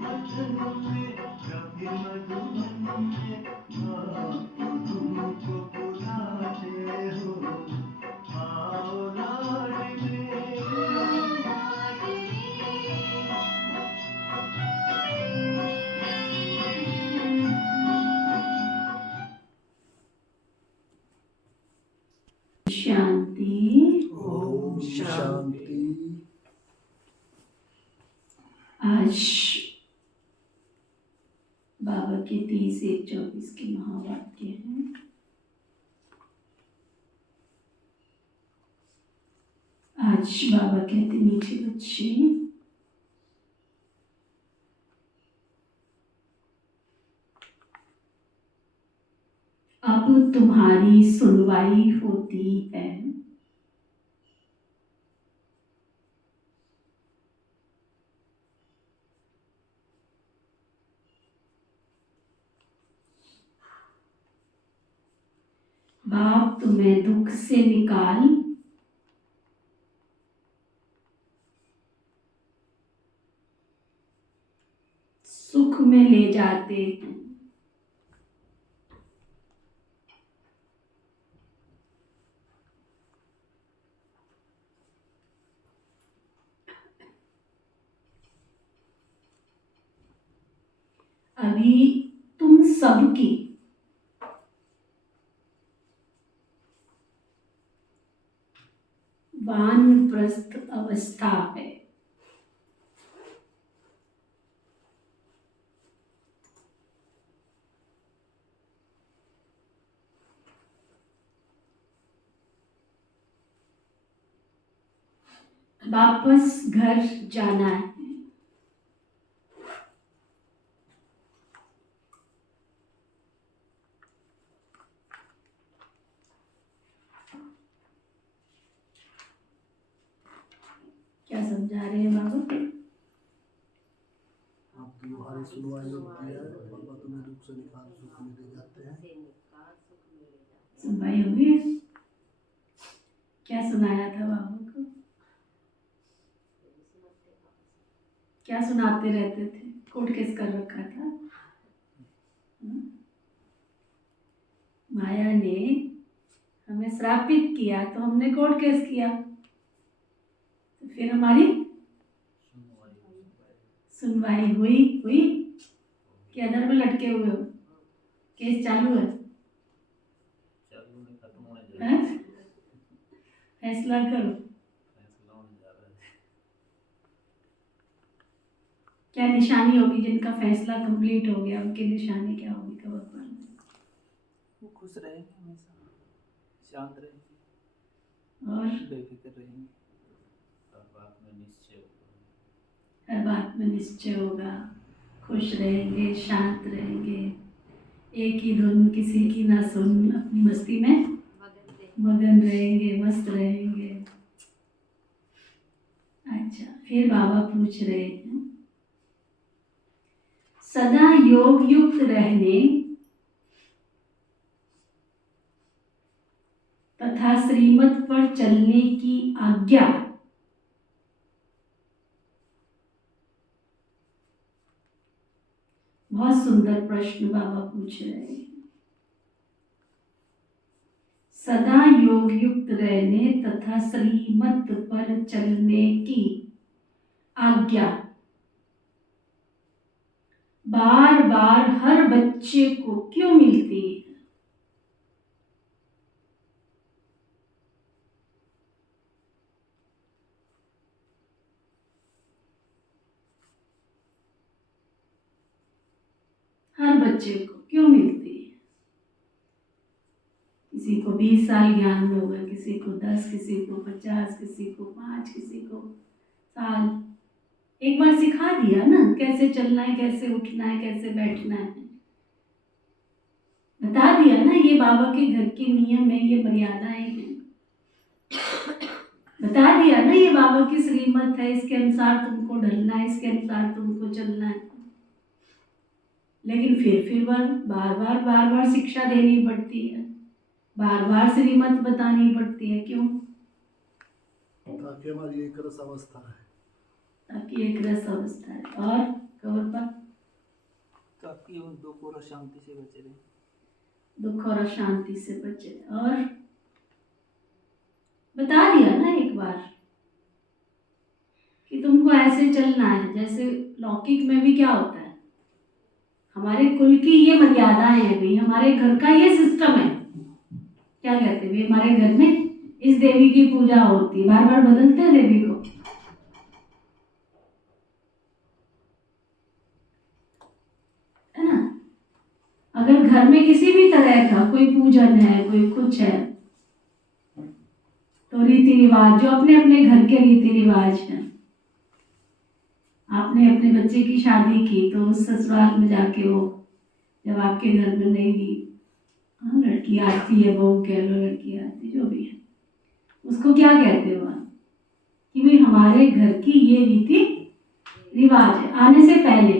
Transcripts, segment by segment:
मथन में कभी मधुबन में आप तुमको बुलाते हो, आओ लाडले। शांति। ओम शांति। आज बाबा के 30-1-24 के महावाक्य हैं। आज बाबा कहते मीठे बच्चे, अब तुम्हारी सुनवाई होती है। बाप तुम्हें दुख से निकाल सुख में ले जाते हैं। अभी तुम सबकी वानप्रस्थ अवस्था है। वापस घर जाना है। क्या समझा रहे हैं बाबा? आप तुम्हारी सुनवाई होती है, बाबा तुम्हें दुख से निकाल सुख में ले जाते हैं। सुनवाई हो गई? क्या सुनाया था बाबा को? क्या सुनाते रहते थे? कोर्ट केस कर रखा था। माया ने हमें श्रापित किया तो हमने कोर्ट केस किया, तो फिर हमारी सुनवाई हुई कि अंदर में लटके हुए हो? केस चालू है? फैसला करो। क्या निशानी होगी? जिनका फैसला कंप्लीट हो गया उनकी निशानी क्या होगी? कब पर वो खुश रहेंगे, हमेशा शांत रहेंगे और बेफिक्र रहेंगे। हर बात में निश्चय होगा, खुश रहेंगे, शांत रहेंगे, एक ही धुन किसी की ना सुन, अपनी मस्ती में मगन रहेंगे, मस्त रहेंगे। अच्छा, फिर बाबा पूछ रहे हैं, सदा योग युक्त रहने तथा श्रीमत पर चलने की आज्ञा बहुत सुंदर प्रश्न बाबा पूछ रहे हैं। सदा योग युक्त रहने तथा श्रीमत पर चलने की आज्ञा बार बार हर बच्चे को क्यों मिलती है? हर बच्चे को क्यों मिलती है? किसी को 20 साल ज्ञान में होगा, किसी को 10, किसी को 50, किसी को 5, किसी को साल। एक बार सिखा दिया ना कैसे चलना है, कैसे उठना है, कैसे बैठना है, बता दिया ना ये बाबा के घर के नियम है, ये मर्यादाएं हैं, बता दिया ना ये बाबा की श्रीमत है, इसके अनुसार तुमको ढलना है, इसके अनुसार तुमको चलना है। लेकिन फिर बार बार शिक्षा देनी पड़ती है, बार बार श्रीमत बतानी पड़ती है। क्यों? ताकि हमारी एक रस अवस्था है, ताकि एक रस अवस्था है। और कवर पर, ताकि उन दुख और अशांति से बचे रहे। दुख और अशांति से बचे। और बता दिया ना एक बार कि तुमको ऐसे चलना है। जैसे लौकिक में भी क्या होता है, हमारे कुल की ये मर्यादाएं हैं भाई, हमारे घर का ये सिस्टम है। क्या कहते हैं भाई, हमारे घर में इस देवी की पूजा होती है, बार बार बदलते हैं देवी को। है ना? अगर घर में किसी भी तरह का कोई पूजन है, कोई कुछ है, तो रीति रिवाज, जो अपने अपने घर के रीति रिवाज हैं। आपने अपने बच्चे की शादी की तो उस ससुराल में जाके वो, जब आपके घर में नई लड़की आती है, बहू कह लो, लड़की आती, जो भी है, उसको क्या कहते हो आप? कि भाई हमारे घर की ये रीति रिवाज है, आने से पहले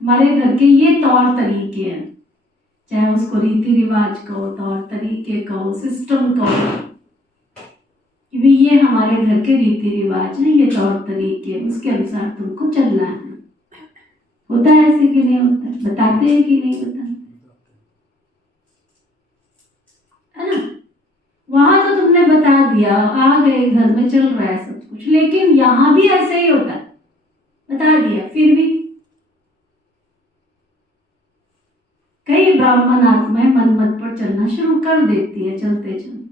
हमारे घर के ये तौर तरीके हैं। चाहे उसको रीति रिवाज कहो, तौर तरीके कहो, सिस्टम कहो, कि भाई ये हमारे घर के रीति रिवाज हैं, ये तौर तरीके हैं, उसके अनुसार तुमको चलना है। होता है ऐसे कि नहीं होता है? बताते हैं कि नहीं बताते? है ना? वहां तो तुमने बता दिया, आ गए, घर में चल रहा है सब कुछ, लेकिन यहाँ भी ऐसे ही होता है, बता दिया, फिर भी कई ब्राह्मण आत्माएं मन मत पर चलना शुरू कर देती है। चलते चलते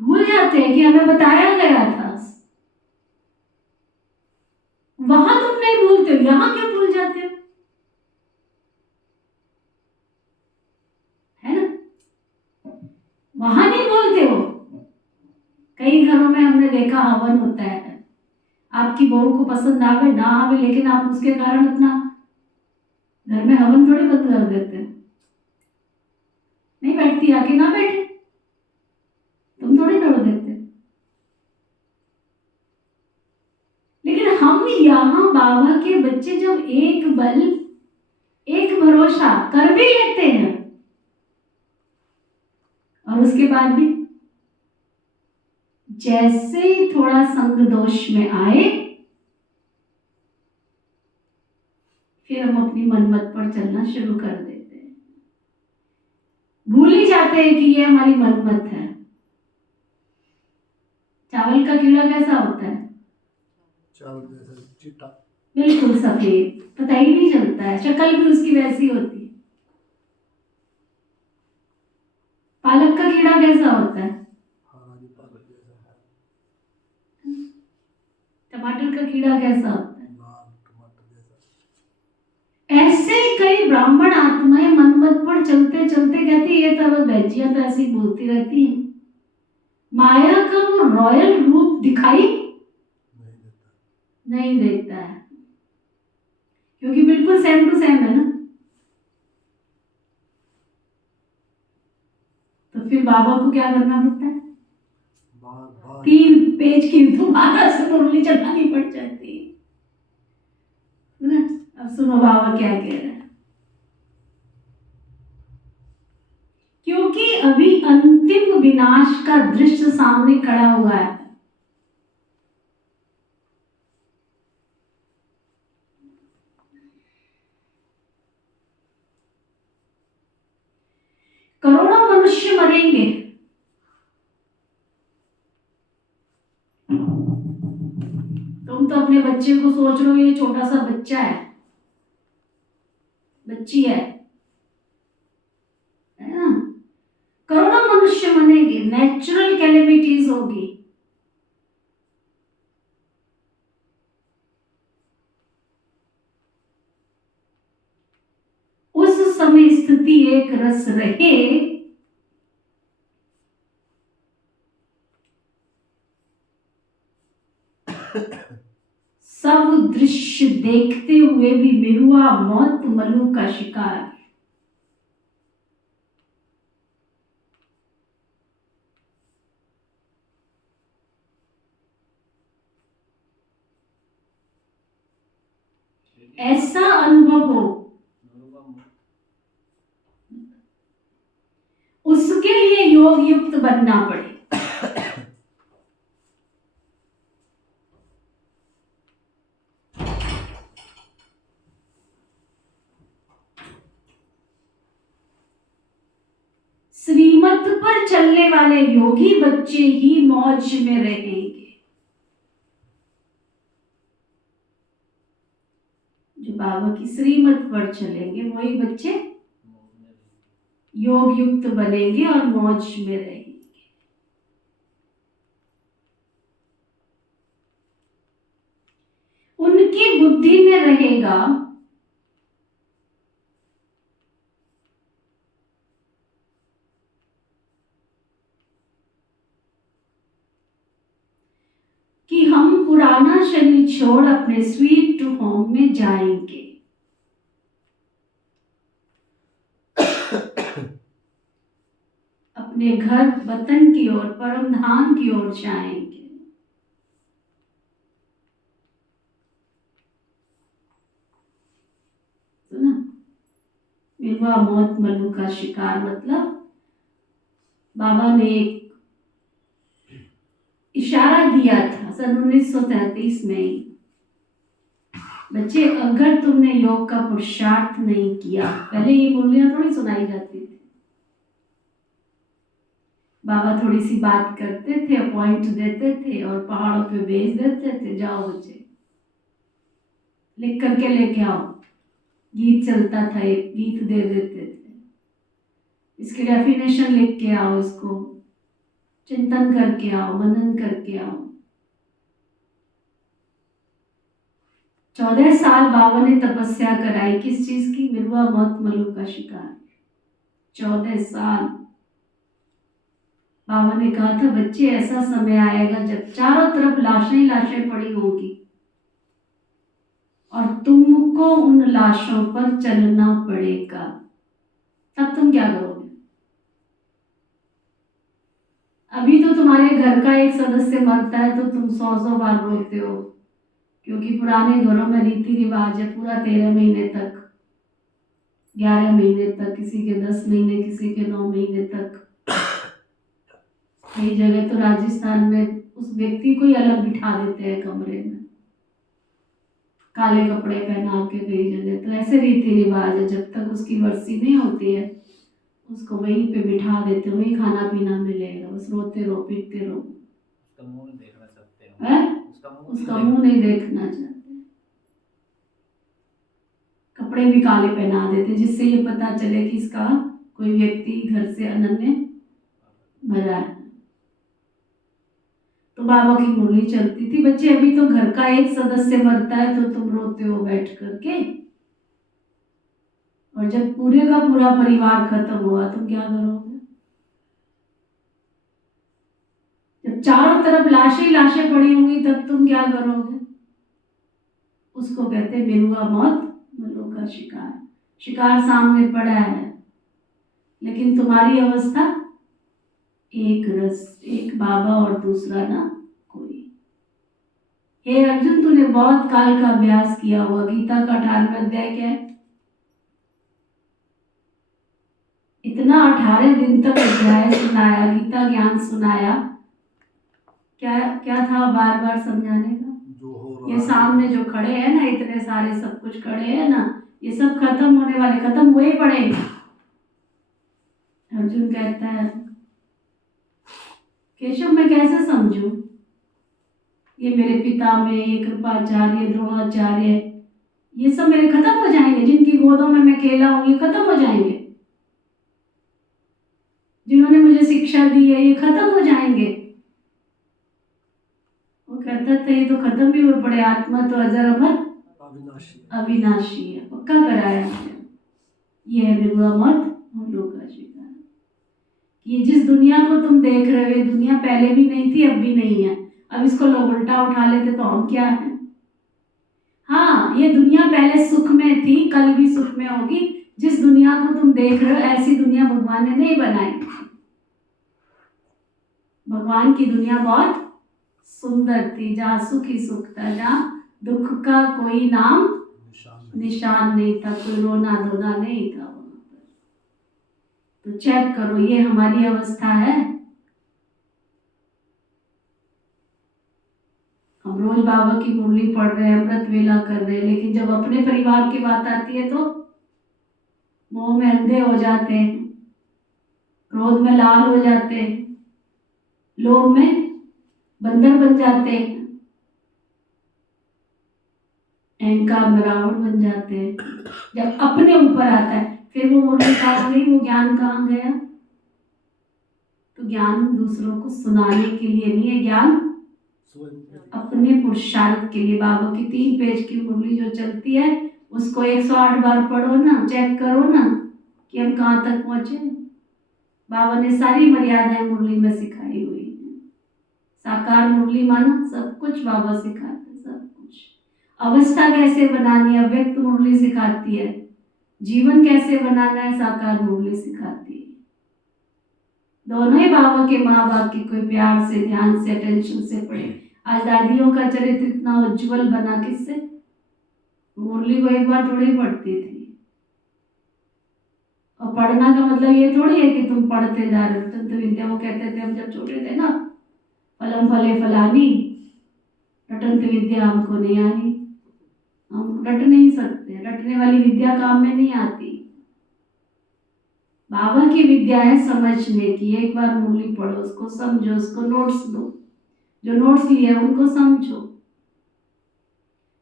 भूल जाते हैं कि हमें बताया गया था। वहां तुम नहीं भूलते हो, यहां क्यों भूल जाते हो? है ना? वहां नहीं भूलते हो। कई घरों में हमने देखा हवन होता है, आपकी बहू को पसंद आवे ना आवे, लेकिन आप उसके कारण अपना घर में हवन थोड़ी बंद कर देते हैं। नहीं बैठती, आके ना बैठे, तुम थोड़ी तोड़ देते। लेकिन हम यहाँ बाबा के बच्चे जब एक बल एक भरोसा कर भी लेते हैं, और उसके बाद भी जैसे ही थोड़ा संग दोष में आए, फिर हम अपनी मनमत पर चलना शुरू कर देते हैं। भूल ही जाते हैं कि ये हमारी मनमत है। चावल का कीड़ा कैसा होता है? चावल जैसा चिट्टा, बिल्कुल सफेद, पता ही नहीं चलता है, शक्ल भी उसकी वैसी होती है। पालक का कीड़ा कैसा होता है? हरा पालक जैसा, टमाटर का कीड़ा कैसा होता है? लाल टमाटर जैसा। ऐसे कई ब्राह्मण आत्माएं मनमत पर चलते चलते कहती, ये तो बस बहजियां तो ऐसी बोलती रहती हैं, माया का वो रॉयल रूप दिखाई नहीं देता है, क्योंकि बिल्कुल सेम टू सेम है ना। तो फिर बाबा को क्या करना पड़ता है? बार बार 3 पेज की दोबारा से मुरली चलानी पड़ जाती है ना। अब सुनो बाबा क्या कह रहे हैं, क्योंकि अभी अंतिम विनाश का दृश्य सामने खड़ा हुआ है। करोड़ों मनुष्य मरेंगे, तुम तो अपने बच्चे को सोच रहे हो ये छोटा सा बच्चा है, बच्ची है ना? करोड़ों मनुष्य मरेंगे, नेचुरल कैलेमिटीज होगी, उस समय स्थिति एक रस रहे, सब दृश्य देखते हुए भी मिरुआ मौत मलू का शिकार। ऐसा अनुभव हो, उसके लिए योग युक्त बनना पड़े। पथ पर चलने वाले योगी बच्चे ही मौज में रहेंगे। जो बाबा की श्रीमत पर चलेंगे वही बच्चे योग युक्त बनेंगे और मौज में रहेंगे। उनकी बुद्धि में रहेगा कि हम पुराना शरीर छोड़ अपने स्वीट होम में जाएंगे। अपने घर वतन की ओर, परम धाम की ओर जाएंगे। सुना? मिलवा मौत मल्लू का शिकार मतलब बाबा ने एक इशारा दिया था सन 1933 में ही, बच्चे अगर तुमने योग का पुरुषार्थ नहीं किया, पहले ये बोलियां थोड़ी सुनाई जाती थी। बाबा थोड़ी सी बात करते थे, पॉइंट देते थे और पहाड़ों पे भेज देते थे, जाओ बच्चे लिख करके लेके आओ। गीत चलता था, एक गीत दे देते थे, इसकी डेफिनेशन लिख के आओ, इसको चिंतन करके आओ, मनन करके आओ। 14 साल बाबा ने तपस्या कराई, किस चीज की? मिलवा मौत मल्लू का शिकार। 14 साल बाबा ने कहा था बच्चे ऐसा समय आएगा जब चारों तरफ लाशें ही लाशें पड़ी होंगी और तुमको उन लाशों पर चलना पड़ेगा, तब तुम क्या करोगे? अभी तो तुम्हारे घर का एक सदस्य मरता है तो तुम 100 बार रोते हो, क्योंकि पुराने घरों में रीति रिवाज है पूरा 13 महीने तक, 11 महीने तक, किसी के 10 महीने, किसी के 9 महीने तक। कई जगह तो राजस्थान में उस व्यक्ति को ही अलग बिठा देते हैं कमरे में, काले कपड़े पहना के। कई जगह तो ऐसे रीति रिवाज है, जब तक उसकी बरसी नहीं होती है उसको वहीं पे बिठा देते, वहीं खाना पीना मिलेगा, बस रोते रहो, पीटते रहो। उसका मुंह नहीं देखना चाहते हैं? उसका मुंह नहीं देखना चाहते, कपड़े भी काले पहना देते, जिससे ये पता चले कि इसका कोई व्यक्ति घर से अनन्य मरा है। तो बाबा की मुरली चलती थी, बच्चे अभी तो घर का एक सदस्य मरता है तो तुम रोते हो बैठ करके, और जब पूरे का पूरा परिवार खत्म हुआ तुम क्या करोगे? जब चारों तरफ लाशें ही लाशें पड़ी होंगी तब तुम क्या करोगे? उसको कहते मिलवा मौत मल्लू का शिकार। शिकार सामने पड़ा है लेकिन तुम्हारी अवस्था एक रस, एक बाबा और दूसरा ना कोई। हे अर्जुन, तूने बहुत काल का अभ्यास किया हुआ, गीता का 18वां अध्याय क्या है? इतना 18 दिन तक अध्याय सुनाया, गीता ज्ञान सुनाया, क्या क्या था बार बार समझाने का? ये सामने जो खड़े हैं ना, इतने सारे सब कुछ खड़े हैं ना, ये सब खत्म होने वाले, खत्म हुए पड़ेंगे। अर्जुन कहता है केशव मैं कैसे समझूं? ये मेरे पिता में, ये कृपाचार्य, द्रोणाचार्य, ये सब मेरे खत्म हो जाएंगे, जिनकी गोदों में मैं खेला हूं ये खत्म हो जाएंगे, जिन्होंने मुझे शिक्षा दी है ये खत्म हो जाएंगे। वो कहता था ये तो खत्म भी हुए पड़े, आत्मा तो अजर अमर अविनाशी है, पक्का कराया है। ये है मिलवा मौत मल्लू का शिकार। ये जिस दुनिया को तुम देख रहे हो, ये दुनिया पहले भी नहीं थी, अब भी नहीं है। अब इसको लोग उल्टा उठा लेते तो हम क्या है? हाँ, ये दुनिया पहले सुख में थी, कल भी सुख में होगी। जिस दुनिया को तुम देख रहे हो ऐसी दुनिया भगवान ने नहीं बनाई। भगवान की दुनिया बहुत सुंदर थी, जहाँ सुख ही सुख था, जहाँ दुख का कोई नाम निशान नहीं था, कोई रोना धोना नहीं था वहां पर। तो चेक करो, ये हमारी अवस्था है। हम रोज बाबा की मुरली पढ़ रहे हैं, अमृत वेला कर रहे हैं, लेकिन जब अपने परिवार की बात आती है तो मोह में अंधे हो जाते हैं, क्रोध में लाल हो जाते हैं, लोभ में बंदर बन जाते हैं, अहंकार में रावण बन जाते हैं। जब अपने ऊपर आता है फिर वो मुरली कहाँ गई, वो ज्ञान कहाँ गया? तो ज्ञान दूसरों को सुनाने के लिए नहीं है, ज्ञान अपने पुरुषार्थ के लिए। बाबा की 3 पेज की मुरली जो चलती है उसको 108 बार पढ़ो ना, चेक करो ना कि हम कहाँ तक पहुंचे। बाबा ने सारी मर्यादाएं मुरली में सिखाई हुई है। साकार मुरली माना सब कुछ बाबा सिखाते, सब कुछ। अवस्था कैसे बनानी है अव्यक्त मुरली सिखाती है, जीवन कैसे बनाना है साकार मुरली सिखाती है। दोनों ही बाबा के माँ बाप की कोई प्यार से, ध्यान से, अटेंशन से पढ़े। आज दादियों का चरित्र इतना उज्जवल बना किससे? मुरली को एक बार थोड़ी पढ़ती थी। और पढ़ना का मतलब ये थोड़ी है कि तुम पढ़ते जा रहे हो। तो विद्या वो कहते थे हम जब छोटे थे ना, फलम फले फलानी रटंत विद्या हमको नहीं आनी। हम रट नहीं सकते, रटने वाली विद्या काम में नहीं आती। बाबा की विद्या है समझने की। एक बार मुरली पढ़ो, उसको समझो, उसको नोट्स लो, जो नोट्स लिए उनको समझो,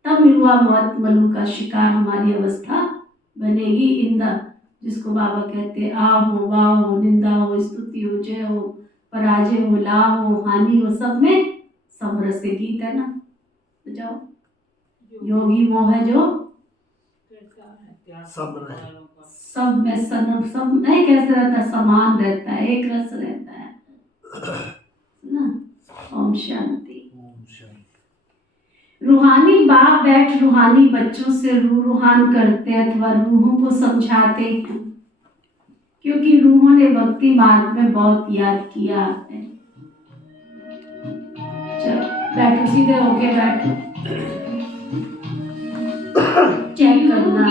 तब मिलुआ मौत मलू का शिकार हमारी अवस्था बनेगी। इंदा जिसको बाबा कहते हैं, आ हो, वाह हो, निंदा हो, स्तुति हो, जय हो, पराजय हो, लाभ हो, हानि हो, सब में समरस से गीत है ना। तो जाओ, योगी वो है जो सब में सब नहीं कैसे रहता है, समान रहता है, एक रस रहता है ना। ओम शांति। रूहानी बाप बैठ रूहानी बच्चों से रूहान करते अथवा रूहों को समझाते हैं, क्योंकि रूहों ने भक्ति मार्ग में बहुत याद किया है। चलो बैठो, सीधे होके बैठो, चेक करना।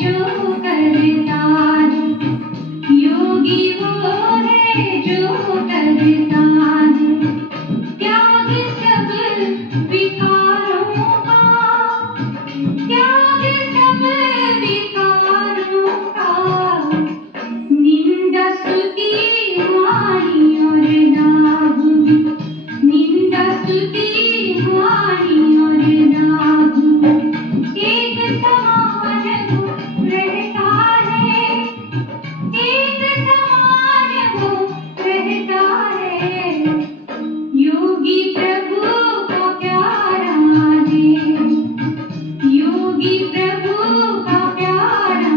जो करता है, योगी वो है जो करता है, त्याग सब विकारों का, त्याग सब विकारों का, निंदा स्तुति हानि और लाभ, निंदा स्तुति हानि और लाभ, एक समान हो रहता है, एक समान हो रहता है, योगी प्रभु का प्यारा है, योगी प्रभु का प्यारा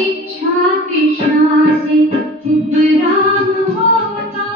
इच्छा तृष्णा से उपराम होता,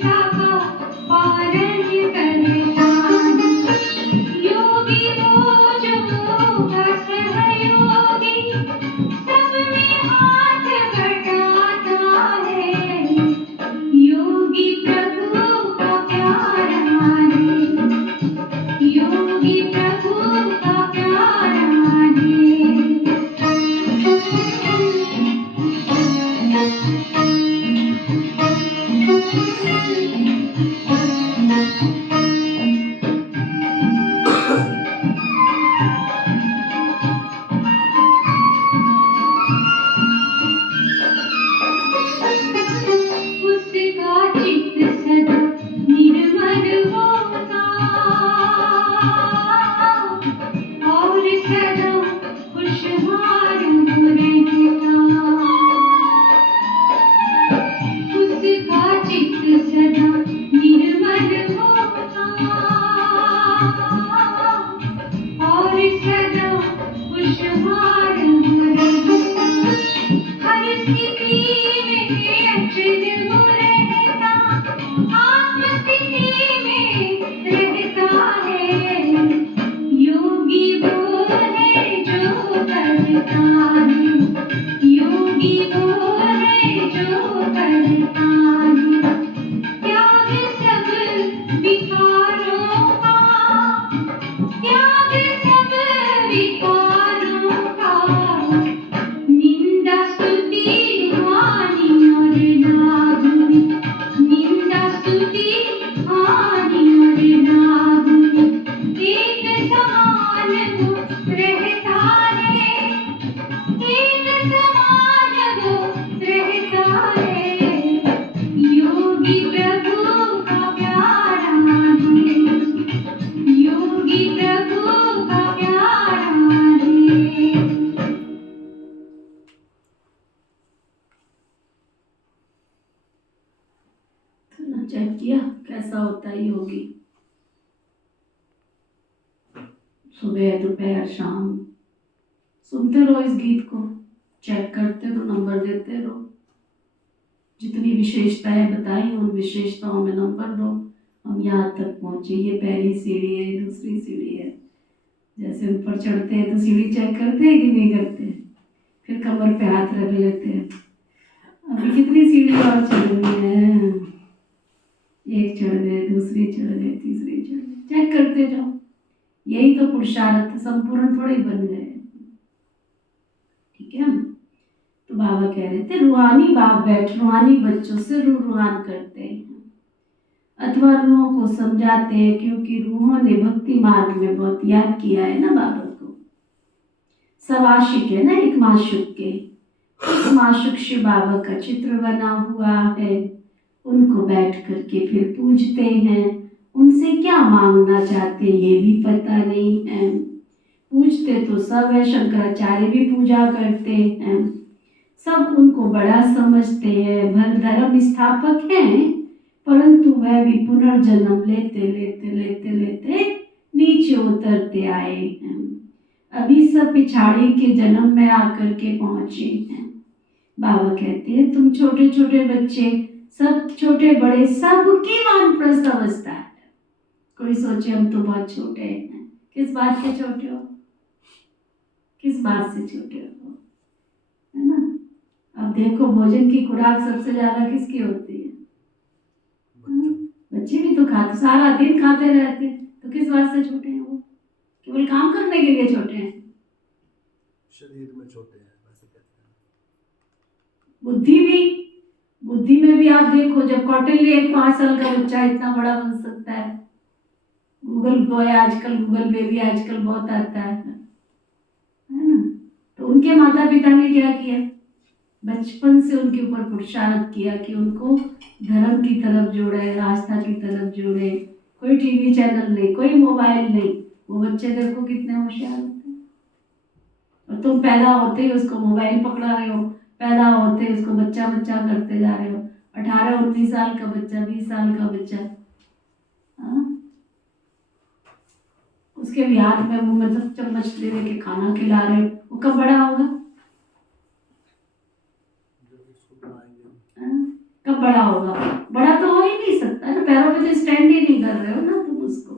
अहिंसा का पालन करता है। योगी वो जो होगा सहयोगी, सब में हाथ बटाता है। योगी प्रभु का प्यारा है, योगी प्रभु का प्यारा उसका चित्त सदा निर्मल होता और सदा खुशहाल रहता। उसका चित्त सदा निर्मल होता और सदा खुशहाल रहता। हर स्थिति में अचल वो रहता, आत्मस्थिति में रहता है। योगी वो है जो करता है, योगी वो है जो करता है। त्याग सब विकारों का, त्याग सब विकारों का। निंदा स्तुति हानि और लाभ में, निंदा स्तुति हानि और लाभ में एक समान वो रहता है, एक समान वो रहता है। योगी प्रभु का प्यारा है, योगी प्रभु का प्यारा है। तो ना चेक किया कैसा होता है योगी? सुबह दोपहर शाम सुनते रहो इस गीत को, चेक करते रहो, नंबर देते रहो। जितनी विशेषताएं बताई उन विशेषताओं में नंबर दो। हम यहाँ तक पहुँचे, ये पहली सीढ़ी है, दूसरी सीढ़ी है। जैसे ऊपर चढ़ते हैं तो सीढ़ी चेक करते हैं कि नहीं करते हैं, फिर कमर पे हाथ रख लेते हैं। अभी कितनी सीढ़ी और चढ़नी है? एक चढ़ गए, दूसरी चढ़ गए, तीसरी चढ़ गए, चेक करते जाओ। यही तो पुरुषार्थ, संपूर्ण थोड़े बन गए। ठीक है। तो बाबा कह रहे थे रूहानी बाप बैठ रूहानी बच्चों से रूहान करते हैं अथवा रूहों को समझाते हैं, क्योंकि रूहों ने भक्ति मार्ग में बहुत याद किया है ना बाबा को। सब आशिक है ना एक माशुक के, उस माशुक शिव बाबा का चित्र बना हुआ है। उनको बैठ करके फिर पूजते हैं, उनसे क्या मांगना चाहते ये भी पता नहीं है। पूजते तो सब है, शंकराचार्य भी पूजा करते हैं, सब उनको बड़ा समझते हैं, भर धर्म स्थापक हैं, परंतु वह भी पुनर्जन्म लेते लेते लेते लेते नीचे उतरते आए हैं। अभी सब पिछाड़ी के जन्म में आकर के पहुंचे हैं। बाबा कहते हैं तुम छोटे छोटे बच्चे, सब छोटे बड़े सबकी वानप्रस्थ अवस्था है। कोई सोचे हम तो बहुत छोटे हैं, किस बात से छोटे हो? किस बात से छोटे हो? है ना? अब देखो भोजन की खुराक सबसे ज्यादा किसकी होती है? बच्चे भी तो खाते, सारा दिन खाते रहते हैं, तो किस बात से छोटे हैं वो? केवल काम करने के लिए छोटे हैं। शरीर में छोटे हैं वैसे कहते हैं। बुद्धि में भी आप देखो, जब कौटिल्य एक 5 साल का बच्चा इतना बड़ा बन सकता है। गूगल बॉय आजकल, गूगल बेबी आजकल बहुत आता है ना? तो उनके माता पिता ने क्या किया? बचपन से उनके ऊपर पुरुषार्थ किया कि उनको धर्म की तरफ जोड़े, आस्था की तरफ जोड़े। कोई टीवी चैनल नहीं, कोई मोबाइल नहीं। वो बच्चे देखो कितने होशियार होते हैं। और तुम पैदा होते ही उसको मोबाइल पकड़ा रहे हो, पैदा होते ही उसको बच्चा बच्चा करते जा रहे हो। 18-19 साल का बच्चा, 20 साल का बच्चा, हाँ? उसके भी हाथ में मुंह में सब चम्मच ले लेके खाना खिला रहे हो, वो कब बड़ा होगा? कब बड़ा होगा? बड़ा तो हो ही नहीं सकता ना, पैरों पे तो स्टैंड ही नहीं कर रहे हो ना तुम उसको,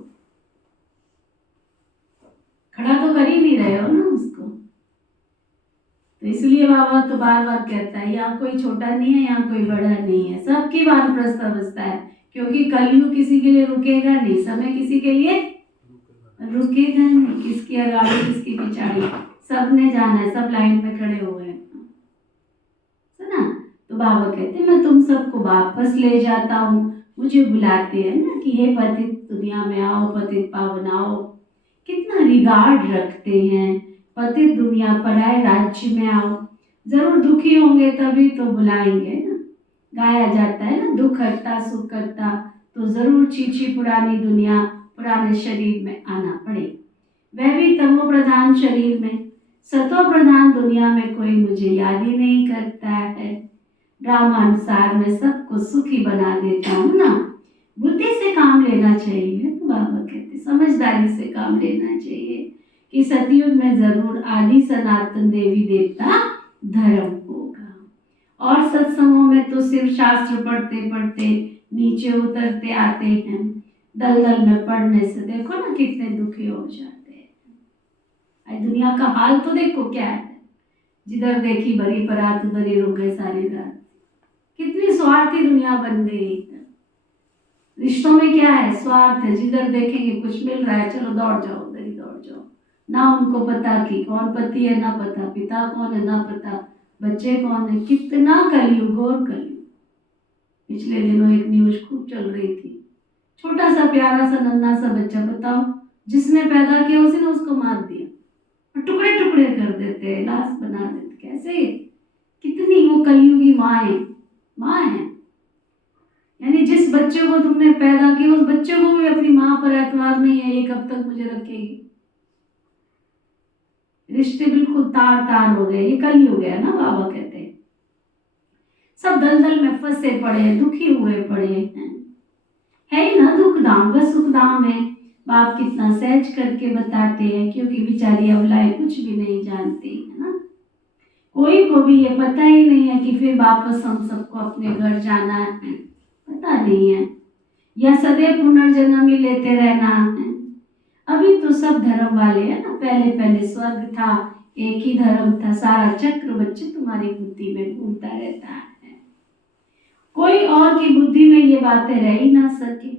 खड़ा तो कर ही नहीं रहे हो ना उसको। तो इसलिए बाबा तो बार बार कहता है यहाँ कोई छोटा नहीं है, यहाँ कोई बड़ा नहीं है, सबकी वानप्रस्थ अवस्था है, क्योंकि कलयुग किसी के लिए रुकेगा नहीं, समय किसी के लिए रुकेगा नहीं, किसकी आगाड़ी किसकी पिछाड़ी, सबने जाना है, सब लाइन में खड़े हुए हैं, सुना। तो बाबा कहते मैं तुम सबको वापस ले जाता हूँ, मुझे बुलाते हैं ना कि हे पतित दुनिया में आओ, पतित पावन आओ, कितना रिगार्ड रखते हैं, पतित दुनिया पर आए, राज्य में आओ, जरूर दुखी होंगे तभी तो बुलाएंगे ना, गाया जाता है ना, दुख हटता सुख करता, तो जरूर चीची पुरानी दुनिया पुराने शरीर में आना पड़े, वह भी तमो प्रधान शरीर में, सतो प्रधान दुनिया में कोई मुझे याद ही नहीं करता है, ड्रामानुसार मैं सबको सुखी बना देता हूँ ना, बुद्धि से काम लेना चाहिए। तो बाबा कहते समझदारी से काम लेना चाहिए कि सतयुग में जरूर आदि सनातन देवी देवता धर्म होगा, और सत्संगों में तो सिर्फ शास्त्र पढ़ते पढ़ते नीचे उतरते आते हैं, दलदल में पढ़ने से देखो ना कितने दुखी हो जाते हैं। आज दुनिया का हाल तो देखो क्या है, जिधर देखी भरी परात उधर ही रुक गए सारी रात, कितनी स्वार्थी दुनिया बन गई है। रिश्तों में क्या है? स्वार्थ है, जिधर देखेंगे कुछ मिल रहा है चलो दौड़ जाओ, उधर ही दौड़ जाओ, ना उनको पता कि कौन पति है, ना पता पिता कौन है, ना पता बच्चे कौन है, कितना कलयुग और कलयुग। पिछले दिनों एक न्यूज खूब चल रही थी, छोटा सा प्यारा सा नन्हा सा बच्चा, बताओ जिसने पैदा किया उसने उसको मार दिया और टुकड़े टुकड़े कर देते, लाश बना देते, कैसे? कितनी वो कलयुगी माँ है, यानी जिस बच्चे को तुमने पैदा किया उस बच्चे को भी अपनी माँ पर एतबार नहीं है, ये कब तक मुझे रखेगी। रिश्ते बिल्कुल तार तार हो गए, ये कलयुग है ना। बाबा कहते हैं सब दलदल में फंसे पड़े हैं, दुखी हुए पड़े हैं, है ही ना दुख दाम व सुख दाम है। बाप कितना सहज करके बताते हैं, क्योंकि बेचारी अबलाएं कुछ भी नहीं जानती है ना, कोई को भी ये पता ही नहीं है कि फिर वापस हम सबको अपने घर जाना है, पता नहीं है, या सदैव पुनर्जन्म ही लेते रहना है। अभी तो सब धर्म वाले हैं ना, पहले पहले स्वर्ग था, एक ही धर्म था, सारा चक्र बच्चे तुम्हारी बुद्धि में घूमता रहता है, कोई और की बुद्धि में ये बातें रह ही ना सके,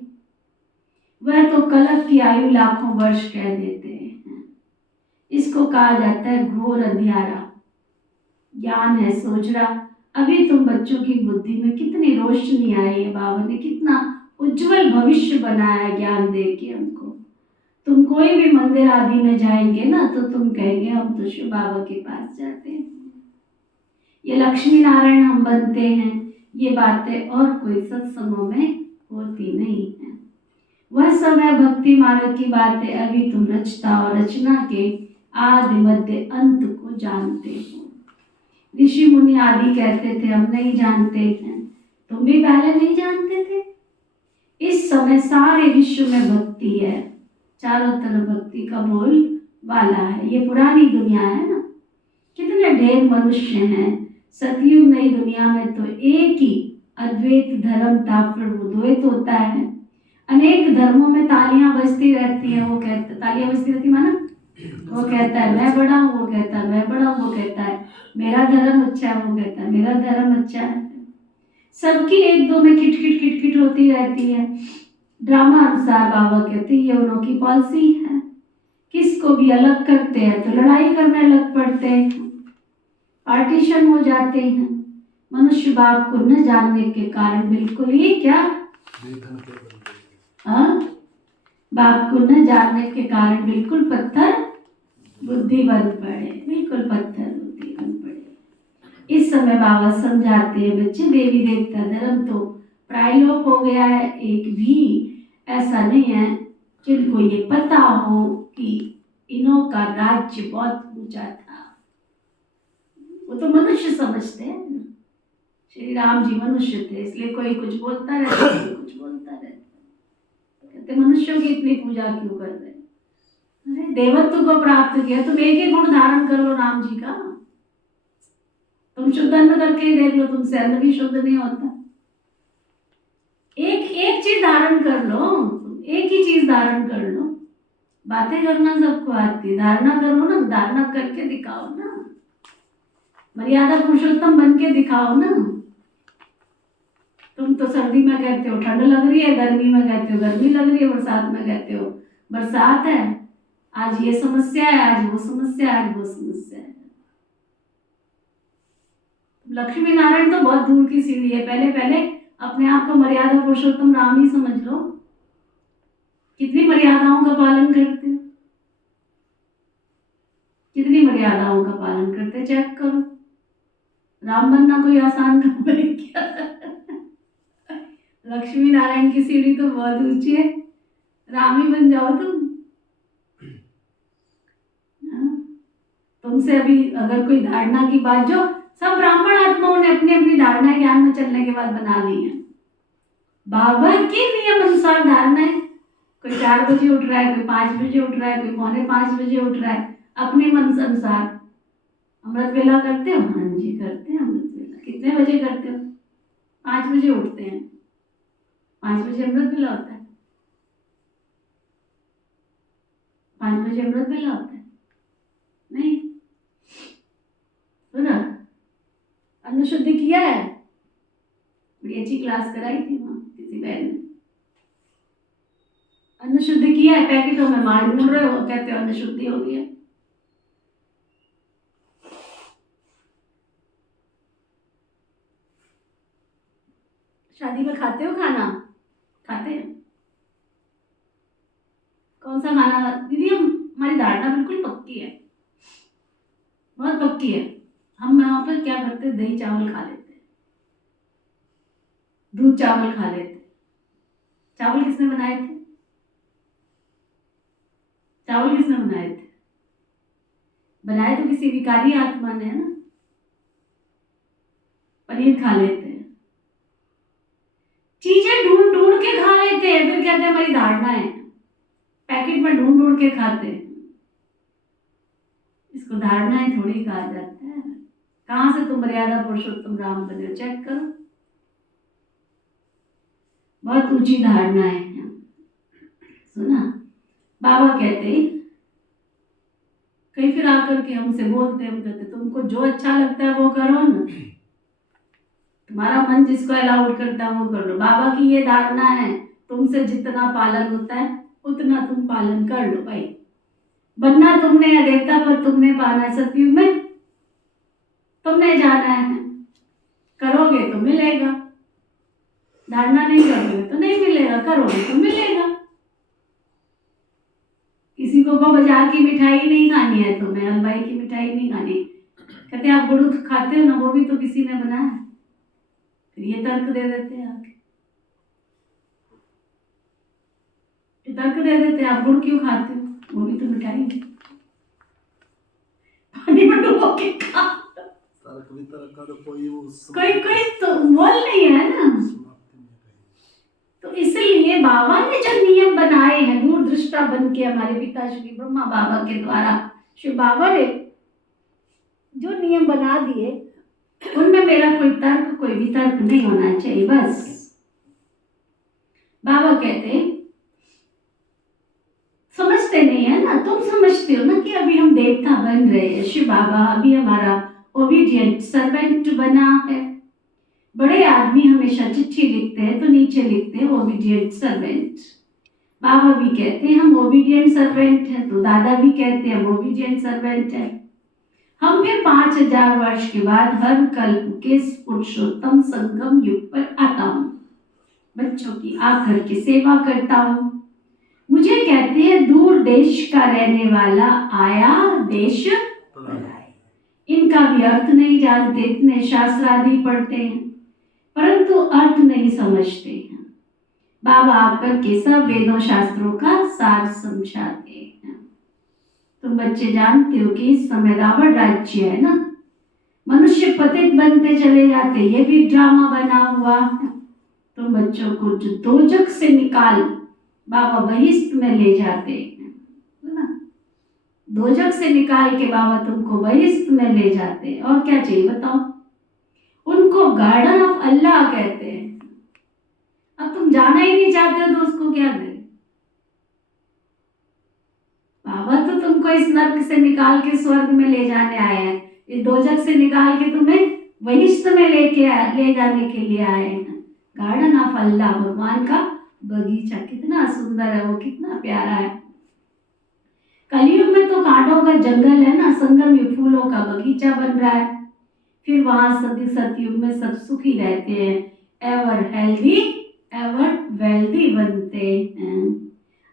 वह तो कलप की आयु लाखों वर्ष कह देते हैं। इसको कहा जाता है घोर अंधियारा, ज्ञान है सोचरा। अभी तुम बच्चों की बुद्धि में कितनी रोशनी आई है, बाबा ने कितना उज्जवल भविष्य बनाया है ज्ञान दे के हमको। तुम कोई भी मंदिर आदि में जाएंगे ना तो तुम कहेंगे हम तो शिव बाबा के पास जाते हैं, ये लक्ष्मी नारायण हम बनते हैं, ये बातें और कोई सत्संगों में होती नहीं है। वह समय भक्ति मार्ग की बातें अभी तुम रचता और रचना के आदि मध्य अंत को जानते हो। ऋषि मुनि आदि कहते थे हम नहीं जानते हैं, तुम भी पहले नहीं जानते थे। इस समय सारे विश्व में भक्ति है, चारों तरफ भक्ति का बोल वाला है। ये पुरानी दुनिया है ना, कितने ढेर मनुष्य हैं। सतयुग नई दुनिया में तो एक ही अद्वैत धर्म था, फिर वो द्वैत होता है। अनेक धर्मों में तालियां बजती रहती हैं, वो कहता तालियां बजती रहती माना, वो कहता है मैं बड़ा हूँ, वो कहता है मैं बड़ा हूँ, वो कहता है मेरा धर्म अच्छा है, वो कहता है मेरा धर्म अच्छा है। सबकी एक दो में किटकिट किटकिट होती रहती है। ड्रामा अनुसार बाबा कहते हैं ये उनकी पॉलिसी है, किसको भी अलग करते हैं तो लड़ाई करने लग पड़ते हैं, पार्टीशन हो जाते हैं। मनुष्य बाप को न जानने के कारण बिल्कुल ही क्या बाप को न जानने के कारण बिल्कुल पत्थर बुद्धि बन पड़े, बिल्कुल पत्थर बुद्धि बन पड़े। इस समय बाबा समझाते हैं बच्चे देवी देवता धर्म तो प्रायलोप हो गया है, एक भी ऐसा नहीं है जिनको ये पता हो कि इनों का राज्य बहुत ऊंचा था। वो तो मनुष्य समझते हैं, श्री राम जी मनुष्य थे इसलिए कोई कुछ बोलता रहता है, कोई कुछ बोलता रहता है। कहते मनुष्यों की इतनी पूजा क्यों कर रहे? अरे देवत्व को प्राप्त किया, तुम एक ही गुण धारण कर लो राम जी का, तुम शुद्ध अन्न करके ही देख लो, तुमसे अन्न भी शुद्ध नहीं होता। एक चीज धारण कर लो, एक ही चीज धारण कर लो। बातें करना सबको आती, धारणा करो ना, धारणा करके दिखाओ ना, मर्यादा पुरुषोत्तम बन के दिखाओ ना। तुम तो सर्दी में कहते हो ठंड लग रही है, गर्मी में कहते हो गर्मी लग रही है, बरसात में कहते हो बरसात है, आज ये समस्या है, आज वो समस्या है, आज वो समस्या है। लक्ष्मी नारायण तो बहुत दूर की सीढ़ी है, पहले पहले अपने आप को मर्यादा पुरुषोत्तम राम ही समझ लो। कितनी मर्यादाओं का पालन करते हो, कितनी मर्यादाओं का पालन करते, चेक करो। राम बनना कोई आसान काम है क्या? लक्ष्मी नारायण की सीढ़ी तो बहुत ऊंची है, राम ही बन जाओ तुम। तुमसे अभी अगर कोई धारणा की बात, जो सब ब्राह्मण आत्माओं ने अपनी अपनी धारणा ज्ञान में चलने के बाद बना ली है, बाबा के नियम अनुसार धारणा है। कोई 4 बजे उठ रहा है, कोई 5 बजे उठ रहा है, कोई 4:45 बजे उठ रहा है, अपने मन अनुसार। अमृत वेला करते हो? हाँ जी करते हैं अमृत वेला। कितने बजे करते हो? 5 बजे उठते हैं, 5 बजे अमृत वेला होता है, 5 बजे अमृत वेला होता है। नहीं सुना? अन्न शुद्ध किया है, बड़ी अच्छी क्लास कराई थी वहां किसी बहन ने। अन्न शुद्ध किया है, पैकेटों में माल ढूंढ रहे हो, कहते हो अन्न शुद्धि हो गया। शादी में खाते हो खाना? खाते हैं। कौन सा खाना? दीदी हमारी धारणा बिल्कुल पक्की है, बहुत पक्की है। हम यहाँ पर क्या करते हैं, दही चावल खा लेते हैं, दूध चावल खा लेते हैं। चावल किसने बनाए थे? चावल किसने बनाए थे? बनाए तो किसी विकारी आत्मा ने, है ना। पनीर खा लेते हैं, चीजें ढूंढ ढूंढ के खा लेते हैं, फिर कहते हैं हमारी धारणा है। पैकेट में ढूंढ ढूंढ के खाते हैं, इसको धारणाएं थोड़ी कहा जाता है। कहां से तुम मर्यादा पुरुषोत्तम राम बने हो, चेक करो। बहुत ऊंची धारणाएं हैं। सुना? बाबा कहते कई फिर आकर के हमसे बोलते, हम कहते तुमको जो अच्छा लगता है वो करो ना, तुम्हारा मन जिसको अलाउड करता है वो कर लो। बाबा की ये धारणा है, तुमसे जितना पालन होता है उतना तुम पालन कर लो भाई। बनना तुमने है, देवता पर तुमने पाना है, सतयुग में तुमने जाना है। करोगे तो मिलेगा, धारणा नहीं करोगे तो नहीं मिलेगा, करोगे तो मिलेगा। किसी को बाजार की मिठाई नहीं खानी है, तुम्हें हलवाई की मिठाई नहीं खानी, कहते आप गुड़ खाते हो ना, वो भी तो किसी ने बनाया है। फिर ये तर्क दे देते हैं आके, तर्क दे देते हैं आप गुड़ क्यों खाते हो, वो भी तो मिठाई है, पानी में डुबो के खा। कोई तो मोल नहीं है ना। तो इसलिए बाबा ने जो नियम बनाए हैं, दूरदृष्टा बन के हमारे पिता श्री ब्रह्मा बाबा के द्वारा, श्री बाबा ने जो नियम बना दिए, उनमें मेरा कोई तर्क, कोई वितर्क नहीं होना चाहिए। बस बाबा कहते समझते नहीं है ना, तुम समझते हो ना कि अभी हम देवता बन रहे हैं, शिव बाबा अभी हमारा ओबीडियंट सर्वेंट बना है। बड़े आदमी हमेशा चिट्ठी लिखते हैं तो नीचे लिखते हैं ओबीडियंट सर्वेंट। बाबा भी कहते हैं हम ओबीडियंट सर्वेंट हैं, तो दादा भी कहते हैं हम ओबीडियंट सर्वेंट हैं। हम फिर 5000 वर्ष के बाद हर कल्प के पुरुषोत्तम संगम युग पर आता हूँ, बच्चों की आकर के सेवा करता हूँ। मुझे कहते हैं दूर देश का रहने वाला आया देश पराया। इनका भी अर्थ नहीं जानते, इतने शास्त्र आदि पढ़ते हैं परंतु अर्थ नहीं समझते हैं। बाबा आकर के सब वेदों शास्त्रों का सार समझाते हैं। तुम बच्चे जानते हो कि इस समय रावण राज्य है ना, मनुष्य पतित बनते चले जाते, ये भी ड्रामा बना हुआ है। तुम बच्चों को जो दोजक से निकाल बाबा बहिष्ठ में ले जाते हैं ना, दोजक से निकाल के बाबा तुमको बहिष्ठ में ले जाते हैं। और क्या चाहिए बताओ? उनको गार्डन ऑफ अल्लाह कहते हैं। अब तुम जाना ही नहीं चाहते हो तो उसको क्या करें? बाबा तो तुमको इस नर्क से निकाल के स्वर्ग में ले जाने आए हैं, इस दोजख से निकाल के तुम्हें वहिष्ठ में ले जाने के लिए आए हैं। गार्डन ऑफ अल्लाह, भगवान का बगीचा कितना सुंदर है, वो कितना प्यारा है। कलयुग में तो कांटों का जंगल है ना, संगम में फूलों का बगीचा बन रहा है। फिर वहां सतयुग में सब सुखी रहते हैं, एवर हेल्दी एवर वेल्दी बनते हैं।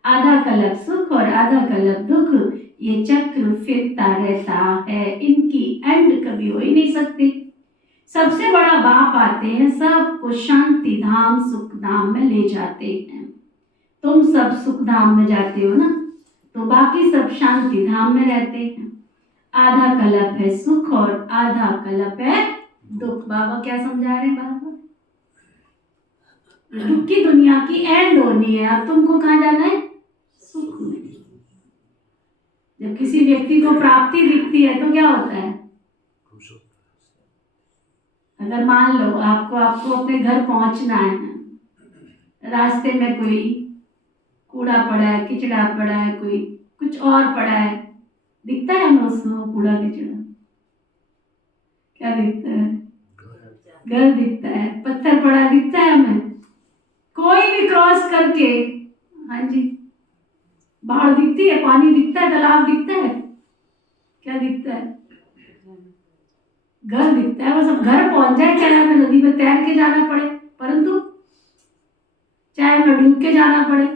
आधा कल्प सुख और आधा कल्प दुख, ये चक्र फिरता रहता है, इनकी एंड कभी हो ही नहीं सकती। सबसे बड़ा बाप आते हैं, सबको शांति धाम सुख धाम में ले जाते हैं। तुम सब सुख धाम में जाते हो ना, तो बाकी सब शांति धाम में रहते हैं। आधा कल्प है सुख और आधा कल्प है दुख। बाबा क्या समझा रहे हैं? बाबा दुख की दुनिया की एंड होनी है, अब तुमको कहाँ जाना है? सुख में। जब किसी व्यक्ति को प्राप्ति दिखती है तो क्या होता है? अगर मान लो आपको अपने घर पहुंचना है, रास्ते में कोई कूड़ा पड़ा है, किचड़ा पड़ा है, कोई कुछ और पड़ा है, दिखता है हमें उसमें कूड़ा किचड़ा? क्या दिखता है? घर दिखता है, पत्थर पड़ा दिखता है हमें? कोई भी क्रॉस करके, हाँ जी, बाढ़ दिखती है, पानी दिखता है, तालाब दिखता है, क्या दिखता है? घर दिखता है। वो सब घर पहुंच जाए, चाहे हमें नदी में तैर के जाना पड़े, परंतु चाहे हमें डूब के जाना पड़े,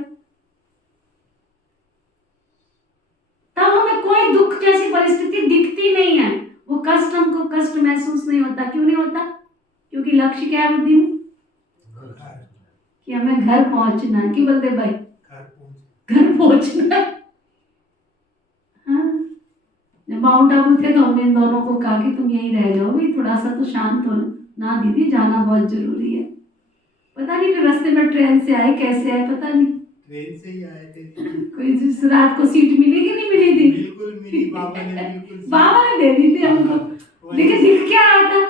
तब हमें कोई दुख जैसी परिस्थिति दिखती नहीं है। वो कष्ट हमको कष्ट महसूस नहीं होता। क्यों नहीं होता? क्योंकि लक्ष्य क्या है बुद्धि में? कि हमें घर पहुंचना है। क्यों बोलते भाई? घर पहुंचना। हाँ, जब माउंट आबू थे तो हमने इन दोनों को कहा कि तुम यहीं रह जाओ भाई, थोड़ा सा तो शांत हो ना दीदी, जाना बहुत जरूरी है। पता नहीं फिर रास्ते में ट्रेन से आए, कैसे आए पता नहीं, ट्रेन से ही आए थे। कोई जिस रात को सीट मिली कि नहीं मिली थी? बिल्कुल मिली, बाबा ने बिल्कुल बाबा ने दे दी थी हमको। लेकिन दिख क्या रहा था?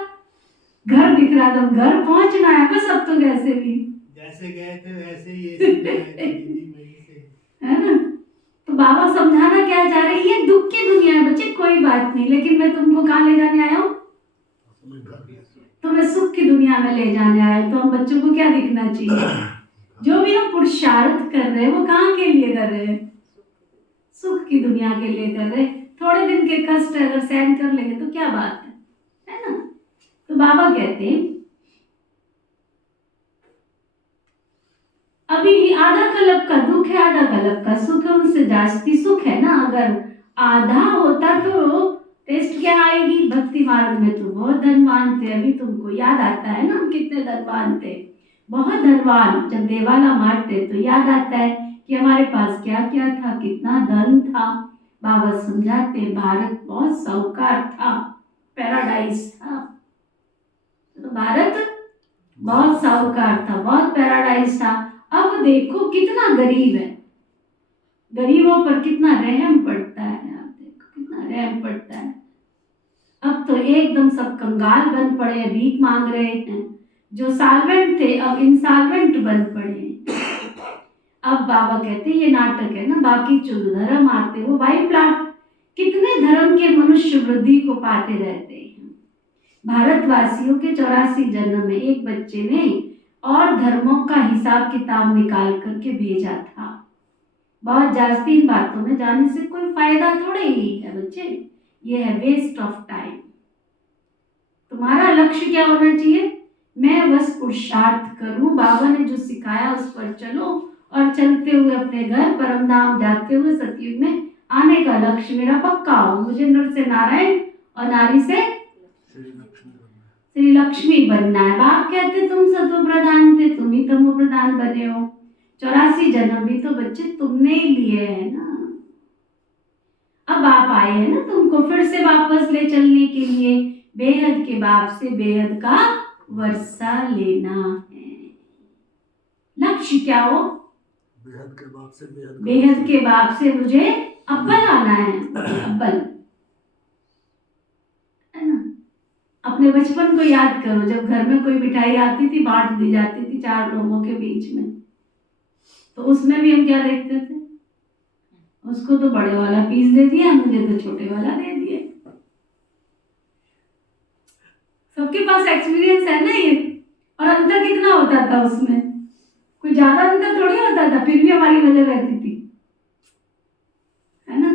घर दिख रहा था। घर पहुंचना है बस, अब तो कैसे भी जैसे गए थे वैसे ही ऐसे भी आए थे दीदी, वहीं से, है ना। तो बाबा समझाना क्या चाह रहे हैं? ये दुख की दुनिया है बच्चे, कोई बात नहीं, लेकिन मैं तुमको कहाँ ले जाने आया हूँ? तुम्हें सुख की दुनिया में ले जाने आया। तो हम बच्चों को क्या दिखना चाहिए? जो भी हम पुरुषार्थ कर रहे हैं वो कहाँ के लिए कर रहे हैं? सुख की दुनिया के लिए कर रहे हैं। थोड़े दिन के कष्ट अगर सहन कर लेंगे तो क्या बात है ना। तो बाबा कहते हैं अभी आधा कल्प का दुख है, आधा कल्प का सुख है, उनसे जास्ती सुख है ना। अगर आधा होता तो टेस्ट क्या आएगी? भक्ति मार्ग में तो बहुत धनवान थे। अभी तुमको याद आता है ना हम कितने धनवान थे, बहुत धनवान। जब देवाला मारते तो याद आता है कि हमारे पास क्या क्या था, कितना धन था। बाबा समझाते भारत बहुत साहूकार था, पैराडाइज था। तो भारत बहुत साहूकार था, बहुत पैराडाइज था। अब देखो कितना गरीब है, गरीबों पर कितना रहम पड़ता है। आप देखो कितना रहम पड़ता है। अब तो एकदम सब कंगाल बन पड़े, भीख मांग रहे हैं। जो सॉल्वेंट थे अब इंसॉल्वेंट बन पड़े। अब बाबा कहते ये नाटक है ना, बाकी जो धर्म आते वो वाई प्लाट। कितने धर्म के मनुष्य वृद्धि को पाते रहते हैं। भारतवासियों के 84 जन्म में एक बच्चे ने और धर्मों का हिसाब किताब निकाल करके भेजा था। बहुत जास्ती इन बातों में जाने से कोई फायदा थोड़े ही है बच्चे, ये है वेस्ट ऑफ टाइम। तुम्हारा लक्ष्य क्या होना चाहिए? मैं बस पुरुषार्थ करूं, बाबा ने जो सिखाया उस पर चलो, और चलते हुए अपने घर परम धाम जाते हुए सतयुग में आने का लक्ष्य मेरा पक्का हो। मुझे नर से नारायण और नारी से श्री लक्ष्मी बनना है। बाप कहते तुम सतो प्रधान थे, तुम ही तमो प्रधान बने हो। 84 जन्म भी तो बच्चे तुमने ही लिए है ना। अब आप आए हैं ना तुमको फिर से वापस ले चलने के लिए, बेहद के बाप से बेहद का वर्षा लेना है। लक्ष्य क्या हो? बेहद के बाप से बेहद के बाप से मुझे अब्बल आना है, अब्बल, है ना। अपने बचपन को याद करो, जब घर में कोई मिठाई आती थी बांट दी जाती थी 4 लोगों के बीच में, तो उसमें भी हम क्या देखते थे, उसको तो बड़े वाला पीस दे दिया, मुझे तो छोटे वाला दे दिया। सबके पास एक्सपीरियंस है ना ये। और अंतर कितना होता था उसमें, कोई ज्यादा अंतर थोड़ी होता था, फिर भी हमारी नजर रहती थी, है ना।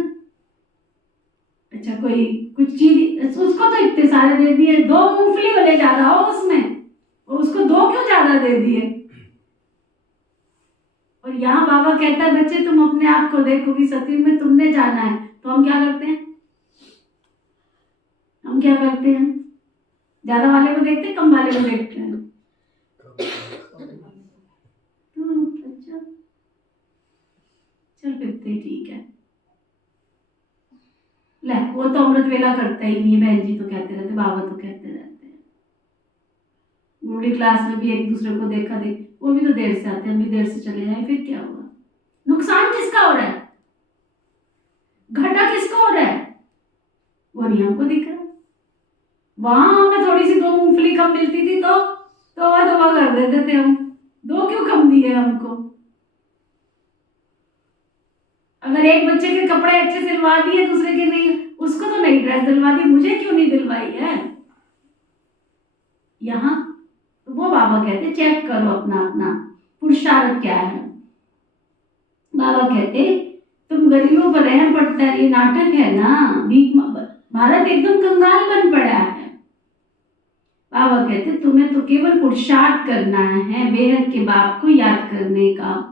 अच्छा, कोई कुछ चीज उसको तो इतने सारे दे दिए, 2 मूंगफली भले ज्यादा हो उसमें, उसको 2 क्यों ज्यादा दे दिए। और यहाँ बाबा कहता है बच्चे तुम अपने आप को देखोगी, सतयुग में तुमने जाना है, तो हम क्या करते हैं, हम क्या करते हैं, ज्यादा वाले को देखते हैं, कम वाले को देखते हैं। अच्छा चल फिर तो ठीक है। ले, वो तो अमृत वेला करता ही नहीं है, बहन जी तो कहते रहते, बाबा तो कहते रहते हैं। बूढ़ी क्लास में भी एक दूसरे को देखा देख, वो भी तो देर से आते हैं, हम भी देर से चले जाए, फिर क्या हुआ। नुकसान किसका हो रहा है, घाटा किसका हो रहा है, वो नहीं हमको दिख रहा। वहां हमें थोड़ी सी 2 मूंगफली कम मिलती थी तो तौबा कर देते थे हम, 2 क्यों कम दिए हमको। अगर एक बच्चे के कपड़े अच्छे सिलवा दिए, दूसरे के नहीं, उसको तो नई ड्रेस दिलवा दी, मुझे क्यों नहीं दिलवाई है। यहाँ तो वो बाबा कहते चेक करो अपना अपना पुरुषार्थ क्या है। बाबा कहते तुम गरीबों पर रहम पड़ता है, ये नाटक है ना, भारत एकदम कंगाल बन पड़ा है। बाबा कहते तुम्हें तो केवल पुरुषार्थ करना है, बेहद के बाप को याद करने का।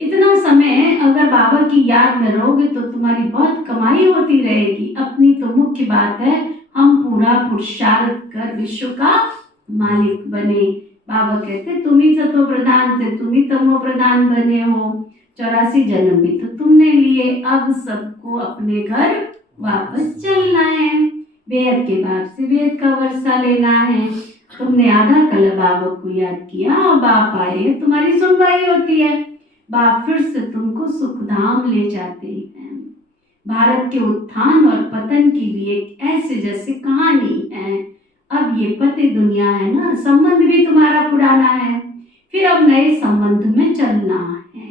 इतना समय अगर बाबा की याद में रहोगे तो तुम्हारी बहुत कमाई होती रहेगी। अपनी तो मुख्य बात है हम पूरा पुरुषार्थ कर विश्व का मालिक बने। बाबा कहते तुम ही सतो प्रधान थे, तुम ही तमो प्रधान बने हो, 84 जन्म भी तो तुमने लिए, अब सबको अपने घर वापस चलना है, वेद के बाप से वेद का वर्षा लेना है। तुमने आधा कल बाबा को याद किया और बाप आए, तुम्हारी सुनवाई होती है, बाप फिर से तुमको सुखधाम ले जाते हैं। भारत के उत्थान और पतन की भी एक ऐसे जैसे कहानी है। अब ये पते दुनिया है ना, संबंध भी तुम्हारा पुराना है, फिर अब नए संबंध में चलना है।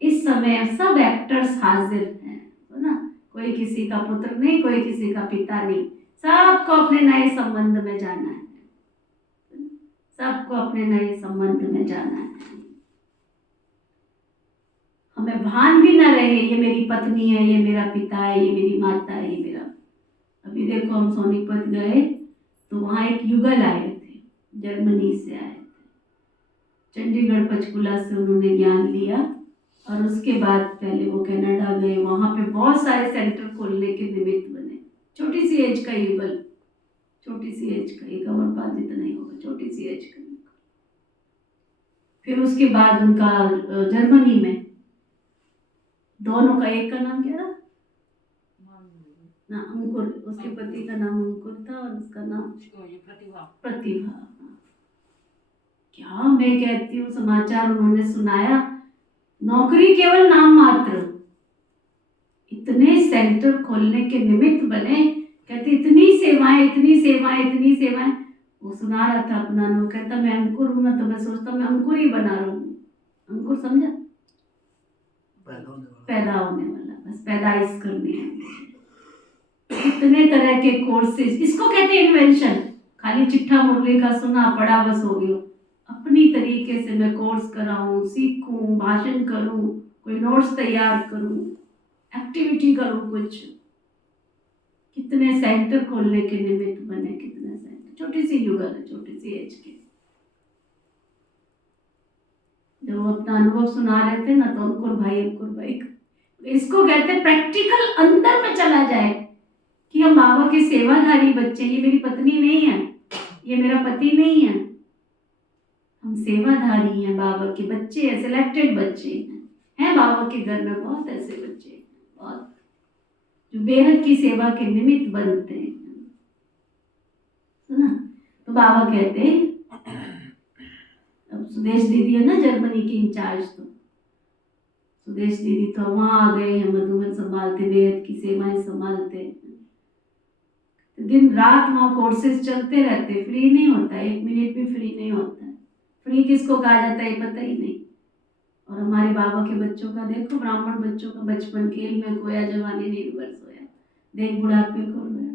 इस समय सब एक्टर्स हाजिर हैं, है ना, कोई किसी का पुत्र नहीं, कोई किसी का पिता नहीं, सबको अपने नए संबंध में जाना है, सबको अपने नए संबंध में जाना है। हमें भान भी ना रहे ये मेरी पत्नी है, ये मेरा पिता है, ये मेरी माता है, ये मेरा। अभी देखो हम सोनीपत गए तो वहाँ एक युगल आए थे, जर्मनी से आए थे, चंडीगढ़ पंचकुला से उन्होंने ज्ञान लिया और उसके बाद पहले वो कनाडा गए, वहाँ पे बहुत सारे सेंटर खोलने के निमित्त बने। छोटी सी एज का युगल, छोटी सी एज का, एक अमरपाल जितना ही होगा, छोटी सी एज का। फिर उसके बाद उनका जर्मनी में दोनों का, एक का नाम क्या था ना, अंकुर, उसके पति का नाम अंकुर था और उसका नाम प्रतिभा। क्या मैं कहती हूँ, समाचार उन्होंने सुनाया, नौकरी केवल नाम मात्र, इतने सेंटर खोलने के निमित्त बने, कहते इतनी सेवाएं, इतनी सेवाएं, इतनी सेवाएं। वो सुना रहा था अपना अनुभव, कहता मैं अंकुर हूँ ना, तो मैं सोचता मैं अंकुर ही बना रहा हूँ। अंकुर समझा, पैदा होने वाला, बस पैदाइश करनी है। इतने तरह के कोर्सेज, इसको कहते हैं इन्वेंशन। खाली चिट्ठा मुरली का सुना पढ़ा बस हो गया, अपनी तरीके से मैं कोर्स कराऊं, सीखूं, भाषण करूं, कोई नोट्स तैयार करूं, एक्टिविटी करूं कुछ। कितने सेंटर खोलने के निमित्त बने, कितने सेंटर। छोटी सी युगल है, छोटी सी एज के। जब वो अपना अनुभव सुना रहे थे ना, तो अंकुर भाई इसको कहते प्रैक्टिकल अंदर में चला जाए कि हम बाबा के सेवाधारी बच्चे, ये मेरी पत्नी नहीं है, ये मेरा पति नहीं है, हम सेवाधारी हैं, बाबा के बच्चे हैं, सिलेक्टेड बच्चे हैं बाबा के घर में। बहुत ऐसे बच्चे हैं, बहुत, जो बेहद की सेवा के निमित्त बनते हैं, सुना। तो बाबा कहते, अब सुदेश दीदी है ना जर्मनी की इंचार्ज, तो सुदेश दीदी तो वहाँ आ गए हैं, मधुबन संभालते, बेहद की सेवाएं संभालते। तो दिन रात वहाँ कोर्सेज चलते रहते, फ्री नहीं होता, 1 मिनट भी फ्री नहीं होता है। फ्री किसको कहा जाता है पता ही नहीं। और हमारे बाबा के बच्चों का देखो, ब्राह्मण बच्चों का बचपन खेल में खोया, जवानी निर्भर सोया, देख बुढ़ापे को रोया।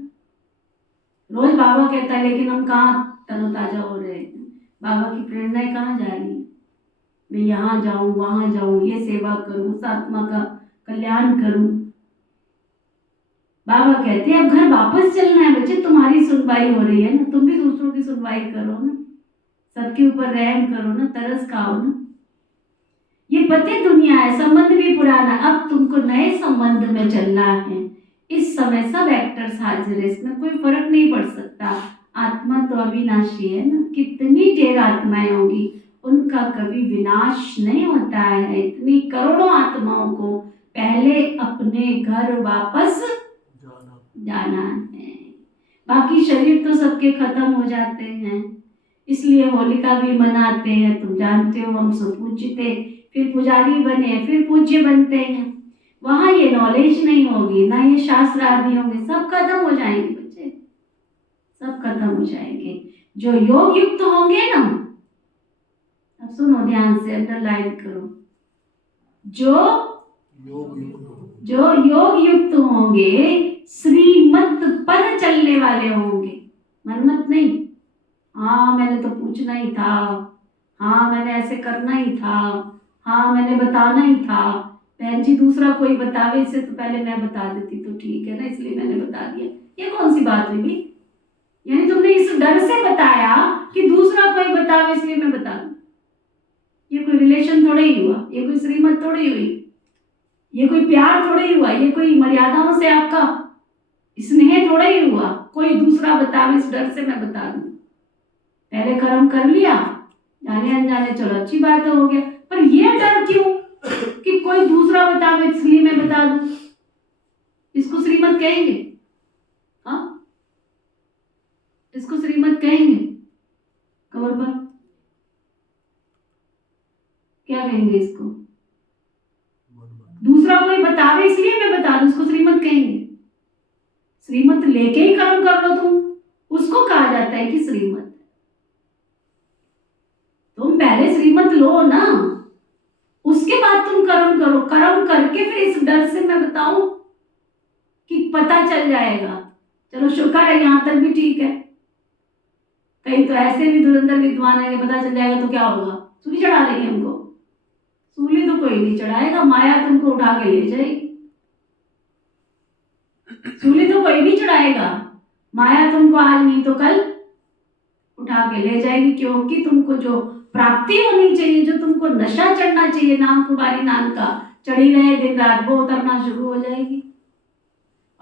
रोज बाबा कहता है लेकिन हम कहाँ तरोताजा हो रहे हैं। बाबा की प्रेरणाएं कहाँ जा रही है? मैं यहाँ जाऊं, वहां जाऊं, ये सेवा करूं, उस आत्मा का कल्याण करूं। बाबा कहते हैं अब घर वापस चलना है बच्चे, तुम्हारी सुनवाई हो रही है ना, तुम भी दूसरों की सुनवाई करो ना, सबके ऊपर रहम करो ना, तरस खाओ ना। ये पति दुनिया है, संबंध भी पुराना, अब तुमको नए संबंध में चलना है। इस समय सब एक्टर्स हाजिर है, इसमें कोई फर्क नहीं पड़ सकता। आत्मा तो अविनाशी है ना, कितनी ढेर आत्माएं होगी, उनका कभी विनाश नहीं होता है। इतनी करोड़ों आत्माओं को पहले अपने घर वापस जाना है। बाकी शरीर तो सबके खत्म हो जाते हैं, इसलिए होलिका भी मनाते हैं। तुम जानते हो हम सब पूजते, फिर पुजारी बने, फिर पूज्य बनते हैं। वहां ये नॉलेज नहीं होगी, ना ये शास्त्र आदि होंगे, सब खत्म हो जाएंगे बच्चे, सब खत्म हो जाएंगे। जो योग युक्त होंगे ना, अब सुनो ध्यान से, अंडरलाइन करो, जो योग युक्त होंगे, श्रीमत पर चलने वाले होंगे, मनमत नहीं। हाँ मैंने तो पूछना ही था, हाँ मैंने ऐसे करना ही था, हाँ मैंने बताना ही था। बहन जी दूसरा कोई बतावे इससे तो पहले मैं बता देती तो ठीक है ना, इसलिए मैंने बता दिया। ये कौन सी बात हुई भी? यानी तुमने इस डर से बताया कि दूसरा कोई बतावे इसलिए मैं बता दूं। ये कोई रिलेशन थोड़ा ही हुआ, ये कोई श्रीमत थोड़ी हुई, ये कोई प्यार थोड़ा ही हुआ, ये कोई मर्यादाओं से आपका स्नेह थोड़ा ही हुआ। कोई दूसरा बतावे इस डर से मैं बता दूं। पहले कर्म कर लिया, जाने अनजाने चलो अच्छी बात हो गया, पर ये डर क्यों कि कोई दूसरा बतावे इसलिए मैं बता दूं? इसको श्रीमत कहेंगे? हाँ इसको श्रीमत कहेंगे? कवर पर क्या कहेंगे इसको? दूसरा कोई बतावे इसलिए मैं बता दूं, उसको श्रीमत कहेंगे? श्रीमत लेके ही कर्म कर लो तुम, उसको कहा जाता है कि श्रीमत। तुम पहले श्रीमत लो ना, उसके बाद तुम कर्म करो। कर्म करके फिर इस डर से मैं बताऊं कि पता चल जाएगा। चलो शुक्र है यहां तक भी ठीक है। कहीं तो ऐसे भी धुरंधर विद्वान है कि पता चल जाएगा तो क्या होगा, सूली चढ़ा लेंगे हमको। सूली तो कोई नहीं चढ़ाएगा, माया तुमको उठा के ले जाएगी। सूली तो कोई नहीं चढ़ाएगा, माया तुमको आज नहीं तो कल उठा के ले जाएगी। क्योंकि तुमको जो प्राप्ति होनी चाहिए, जो तुमको नशा चढ़ना चाहिए नाम कुमारी नाम का, चढ़ी रहे दिन रात, वो उतरना शुरू हो जाएगी।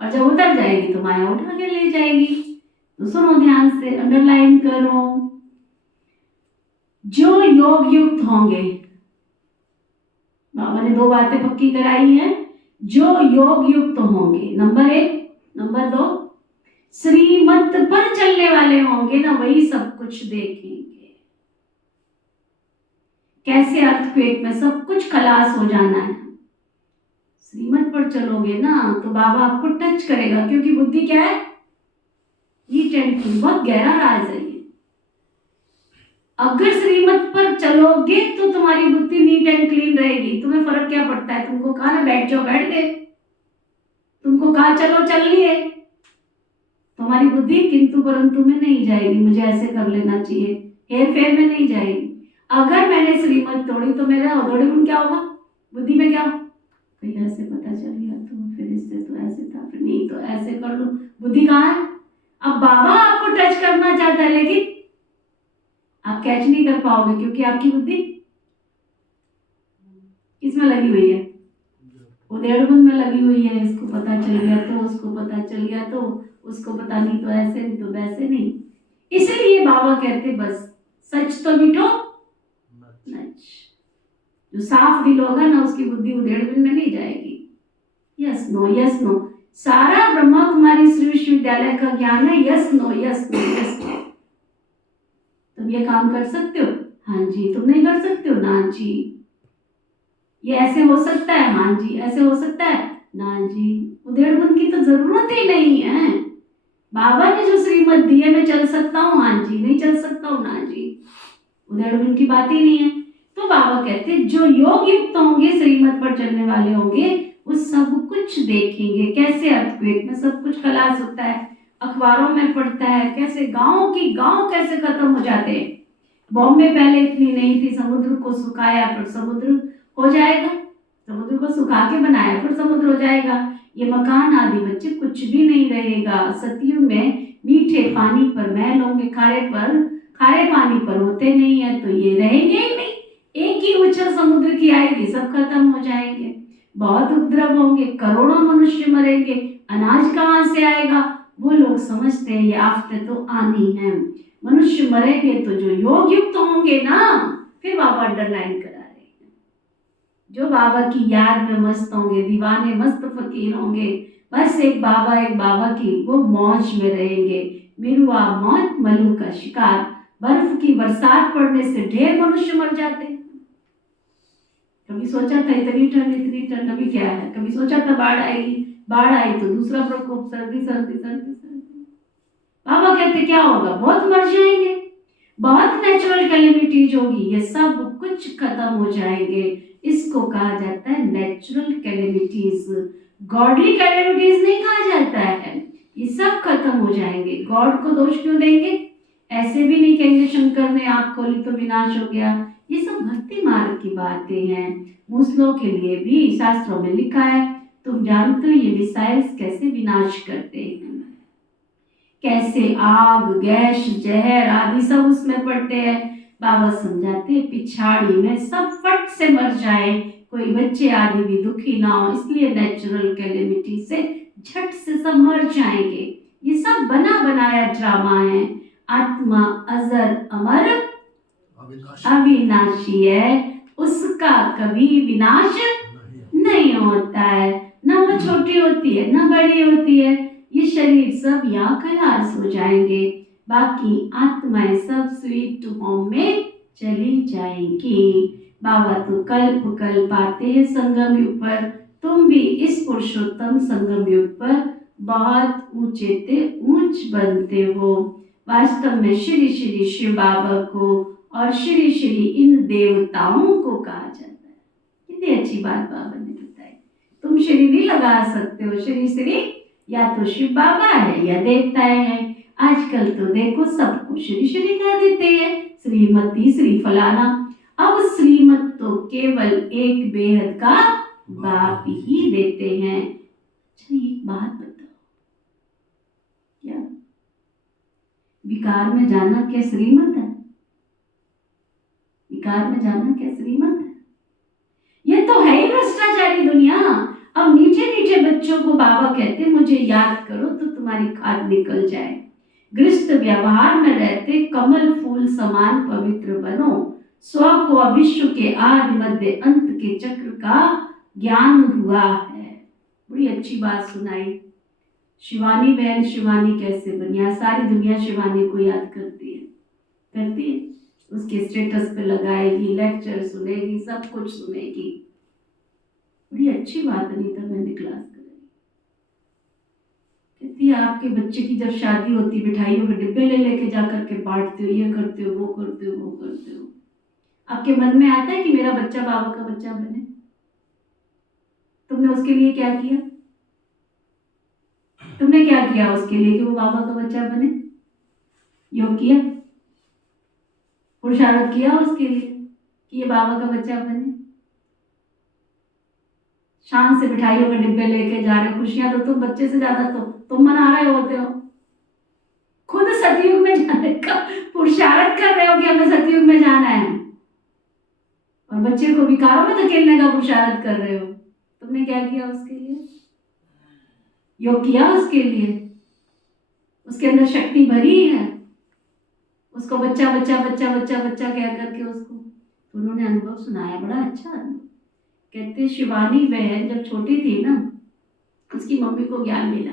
और जब उतर जाएगी तो माया उठा के ले जाएगी। तो सुनो ध्यान से, अंडरलाइन करो, जो योग युक्त होंगे। बाबा ने 2 बातें पक्की कराई हैं। जो योग युक्त होंगे, नंबर 1, नंबर 2, श्रीमत पर चलने वाले होंगे ना, वही सब कुछ देखेंगे। कैसे अर्थक्वेक में सब कुछ खलास हो जाना है। श्रीमत पर चलोगे ना तो बाबा आपको टच करेगा, क्योंकि बुद्धि क्या है? नीट एंड क्लीन, बहुत गहरा राज है ये। अगर श्रीमत पर चलोगे तो तुम्हारी बुद्धि नीट एंड क्लीन रहेगी। तुम्हें फर्क क्या पड़ता है? तुमको कहा ना बैठ जाओ, बैठ गए। तुमको कहा चलो, चल लिए। तुम्हारी बुद्धि किंतु परंतु में नहीं जाएगी, मुझे ऐसे कर लेना चाहिए, हेर फेर में नहीं जाएगी। अगर मैंने श्रीमत तोड़ी तो मेरा उधोड़े गुण क्या होगा? बुद्धि में क्या? कहीं ऐसे पता चल गया तो फिर इससे तो ऐसे था, फिर नहीं तो ऐसे कर लो। बुद्धि कहाँ है? अब बाबा आपको टच करना चाहता है, लेकिन आप कैच नहीं कर पाओगे, क्योंकि आपकी बुद्धि किसमें लगी हुई है? उधेड़ गुण में लगी हुई है। इसको पता चल गया तो, उसको पता चल गया तो, उसको पता नहीं तो ऐसे नहीं तो वैसे नहीं। इसलिए बाबा कहते बस सच तो मिटो नच। जो साफ दिल होगा ना, उसकी बुद्धि उधेड़ गुण में नहीं जाएगी। Yes no, yes no. सारा ब्रह्मा कुमारी श्री विश्वविद्यालय का ज्ञान है yes no, yes no, yes no. तुम ये काम कर सकते हो? हाँ जी। तुम नहीं कर सकते हो? ना जी। ये ऐसे हो सकता है? हाँ जी। ऐसे हो सकता है? ना जी। उधेड़ गुण की तो जरूरत ही नहीं है। बाबा ने जो श्रीमत दी है, मैं चल सकता हूँ, हाँ जी, नहीं चल सकता हूँ, ना जी, उधर उनकी बात ही नहीं है। तो बाबा कहते जो योग युक्त होंगे, श्रीमत पर चलने वाले होंगे, वो सब कुछ देखेंगे। कैसे अर्थक्वेक में सब कुछ खलास होता है, अखबारों में पढ़ता है, कैसे गांव कैसे खत्म हो जाते हैं। बॉम्बे पहले इतनी नहीं थी, समुद्र को सुखाया फिर समुद्र हो जाएगा, समुद्र को सुखा के बनाया फिर समुद्र हो जाएगा। ये मकान आदि बच्चे कुछ भी नहीं रहेगा। सतयुग में मीठे पानी पर महल होंगे, खारे पानी पर होते नहीं है, तो ये रहेंगे ही नहीं। एक ही उछल समुद्र की आएगी, सब खत्म हो जाएंगे। बहुत उपद्रव होंगे, करोड़ों मनुष्य मरेंगे, अनाज कहाँ से आएगा। वो लोग समझते हैं ये आफतें तो आनी है, मनुष्य मरेंगे। तो जो योग युक्त होंगे ना, फिर बाबा अंडरलाइन करा रहे हैं, जो बाबा की याद में मस्त होंगे, दीवाने मस्त फकीर होंगे, बस एक बाबा की वो मौज में रहेंगे। मिरुआ मौत मलू का शिकार, बर्फ की बरसात पड़ने से ढेर मनुष्य मर जाते हैं। कभी सोचा था इतनी ठंड, कभी क्या है, कभी सोचा था बाढ़ आएगी, बाढ़ आई तो दूसरा प्रकोप, सर्दी। बाबा कहते क्या होगा, बहुत मर जाएंगे, बहुत नेचुरल कैलेमिटीज होगी, ये सब कुछ खत्म हो जाएंगे। इसको कहा जाता है नेचुरल कैलेमिटीज, गॉडली कैलेमिटीज नहीं कहा जाता है। ये सब खत्म हो जाएंगे। गॉड को दोष क्यों देंगे, ऐसे भी नहीं कहेंगे शंकर ने आंख खोली तो विनाश हो गया। ये सब भक्ति मार्ग की बातें हैं। मुस्लिमों के लिए भी शास्त्रों में लिखा है, तुम जानते हो ये मिसाइल्स कैसे विनाश करते हैं, कैसे आग, गैस, जहर आदि सब उसमें पड़ते हैं। बाबा समझाते हैं पिछाड़ी में सब फट से मर जाए, कोई बच्चे आदि भी दुखी ना हो, इसलिए नेचुरल कैलेमिटी से झट से सब मर जाएंगे। ये सब बना बनाया ड्रामा है। आत्मा अजर अमर अविनाशी है, उसका कभी विनाश नहीं होता है, ना वो छोटी होती है ना बड़ी होती है। ये शरीर सब यहाँ खलास हो जाएंगे, बाकी आत्माएं सब स्वीट होम में चली जाएंगी। बाबा तो कल्प कल्प आते हैं संगम युग पर, तुम भी इस पुरुषोत्तम संगम युग पर बहुत ऊंचे ते ऊंच बनते हो। वास्तव में श्री श्री शिव बाबा को और श्री श्री इन देवताओं को कहा जाता है। कितनी अच्छी बात बाबा ने बताई। तुम श्री नहीं लगा सकते हो, श्री श्री या तो शिव बाबा है या देवताएं हैं। आजकल तो देखो सबको श्री श्री कह देते हैं, श्रीमती, श्री फलाना। अब श्रीमत तो केवल एक बेहद का बाप ही देते हैं। अच्छा एक बात बताओ, क्या विकार में जाना क्या श्रीमत है, विकार में जाना क्या श्रीमत है। ये तो है ही भ्रष्टाचारी दुनिया। अब मीठे मीठे बच्चों को बाबा कहते मुझे याद करो तो तुम्हारी खाद निकल जाए। गृहस्थ व्यवहार में रहते कमल फूल समान पवित्र बनो। स्व को विश्व के आदि मध्य अंत के चक्र का ज्ञान हुआ है। बड़ी अच्छी बात सुनाई। शिवानी बहन शिवानी कैसे बनी, सारी दुनिया शिवानी को याद करती है, उसके स्टेटस पे लगाएगी, लेक्चर सुनेगी, सब कुछ सुनेगी। बड़ी अच्छी बात अनीता बहन ने क्लास कराई। कहती है आपके बच्चे की जब शादी होती, मिठाइयों के डिब्बे ले लेके जा करके बांटते हो, ये करते हो, वो करते हो, वो करते हो। आपके मन में आता है कि मेरा बच्चा बाबा का बच्चा बने? तुमने उसके लिए क्या किया? तुमने क्या किया उसके लिए कि वो बाबा का बच्चा बने? योग किया, पुरुषार्थ किया उसके लिए कि ये बाबा का बच्चा बने? शान से मिठाइयों के डिब्बे लेके जा रहे हो, खुशियां तो तुम बच्चे से ज्यादा तो तुम मना रहे होते हो। खुद सतयुग में जाने का पुरुषार्थ कर रहे हो कि हमें सतयुग में जाना है, और बच्चे को विकारों में धकेलने का पुरुषार्थ कर रहे हो। तुमने क्या किया उसके लिए? योग किया उसके लिए, उसके अंदर शक्ति भरी है, उसको बच्चा बच्चा बच्चा बच्चा बच्चा कह करके उसको तो उन्होंने अनुभव सुनाया, बड़ा अच्छा अनुभव। कहते शिवानी बहन जब छोटी थी ना, उसकी मम्मी को ज्ञान मिला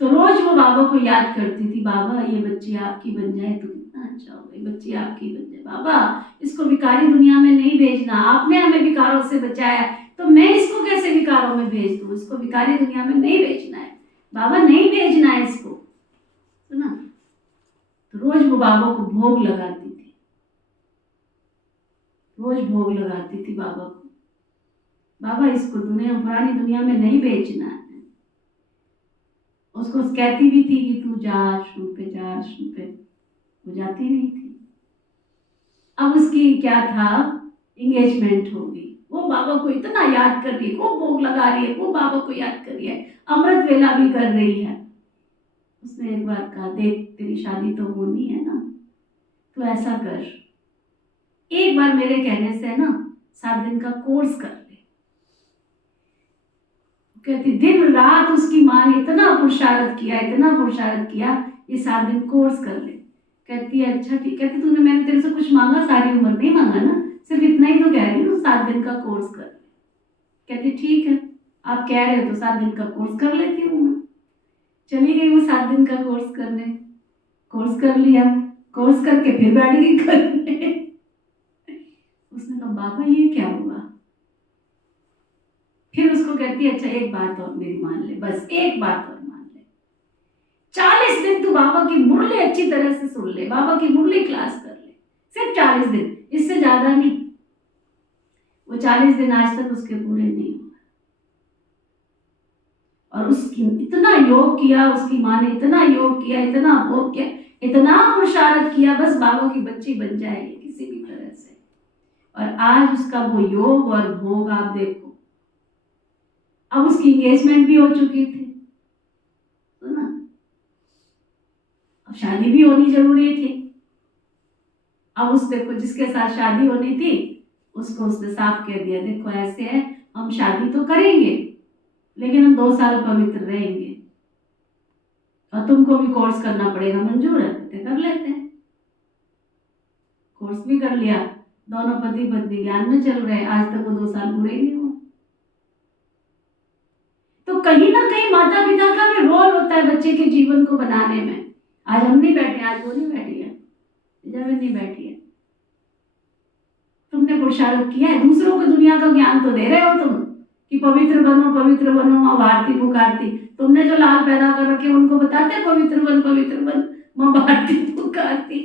तो रोज वो बाबा को याद करती थी, बाबा ये बच्ची आपकी बन जाए तो कितना अच्छा होगा, ये बच्ची आपकी बन जाए, बाबा इसको विकारी दुनिया में नहीं भेजना, आपने हमें विकारों से बचाया तो मैं इसको कैसे विकारों में भेज दूँ, इसको विकारी दुनिया में नहीं भेजना है बाबा, नहीं भेजना है इसको। सुना। तो रोज वो बाबा को भोग लगाती थी, रोज भोग लगाती थी बाबा को। बाबा इसको पुरानी दुनिया में नहीं बेचना है। उसको कहती भी थी कि तू जा आश्रम पे, जा आश्रम पे, वो जाती नहीं थी। अब उसकी क्या था, इंगेजमेंट हो गई। वो बाबा को इतना याद कर रही है, वो भोग लगा रही है, वो बाबा को याद कर रही है, अमृत वेला भी कर रही है। उसने एक बार कहा, देख तेरी शादी तो होनी है ना, तो ऐसा कर, एक बार मेरे कहने से ना 7 दिन का कोर्स कर ले। कहती दिन रात उसकी माँ ने इतना पुरुषार्थ किया, इतना पुरुषार्थ किया, ये 7 दिन कोर्स कर ले। कहती है अच्छा ठीक। कहती तूने, मैंने तेरे से कुछ मांगा, सारी उम्र नहीं मांगा ना, सिर्फ इतना ही तो कह रही हूँ, 7 दिन का कोर्स कर ले। कहती ठीक है, आप कह रहे हो तो 7 दिन का कोर्स कर लेती हूँ मैं। चली गई वो 7 दिन का कोर्स करने, कोर्स कर लिया, कोर्स करके फिर बैठ गई करने। उसने कहा बाबा ये क्या हुआ। फिर उसको कहती है अच्छा एक बात और मेरी मान ले, बस एक बात और मान ले, 40 दिन तू बाबा की मुरली अच्छी तरह से सुन ले, बाबा की मुरली क्लास कर ले, सिर्फ 40 दिन, इससे ज्यादा नहीं। वो 40 दिन आज तक उसके पूरे नहीं हुए। और उसकी इतना योग किया, उसकी माँ ने इतना योग किया, इतना भोग किया, इतना पुरुषार्थ किया, बस बाबा की बच्ची बन जाएगी किसी भी तरह से। और आज उसका वो योग और भोग आप देखो। अब उसकी एंगेजमेंट भी हो चुकी थी, तो ना अब शादी भी होनी जरूरी थी। अब उस देखो जिसके साथ शादी होनी थी उसको उसने साफ कह दिया, देखो ऐसे है, हम शादी तो करेंगे लेकिन हम 2 साल पवित्र रहेंगे और तुमको भी कोर्स करना पड़ेगा, मंजूर है? कहते कर लेते हैं। कोर्स भी कर लिया, दोनों पति पत्नी ज्ञान में चल रहे, आज तक वो 2 साल पूरे ही नहीं हुए। तो कहीं ना कहीं माता पिता का भी रोल होता है बच्चे के जीवन को बनाने में। आज हम नहीं बैठे, आज वो नहीं बैठी है, जब नहीं बैठी है, तुमने पुरुषार्थ किया है, दूसरों को दुनिया का ज्ञान तो दे रहे हो तुम कि पवित्र बनो, पवित्र बनो, माँ भारती पुकारती। तुमने जो लाल पैदा कर रखे उनको बताते पवित्र बन, माँ भारती पुकारती।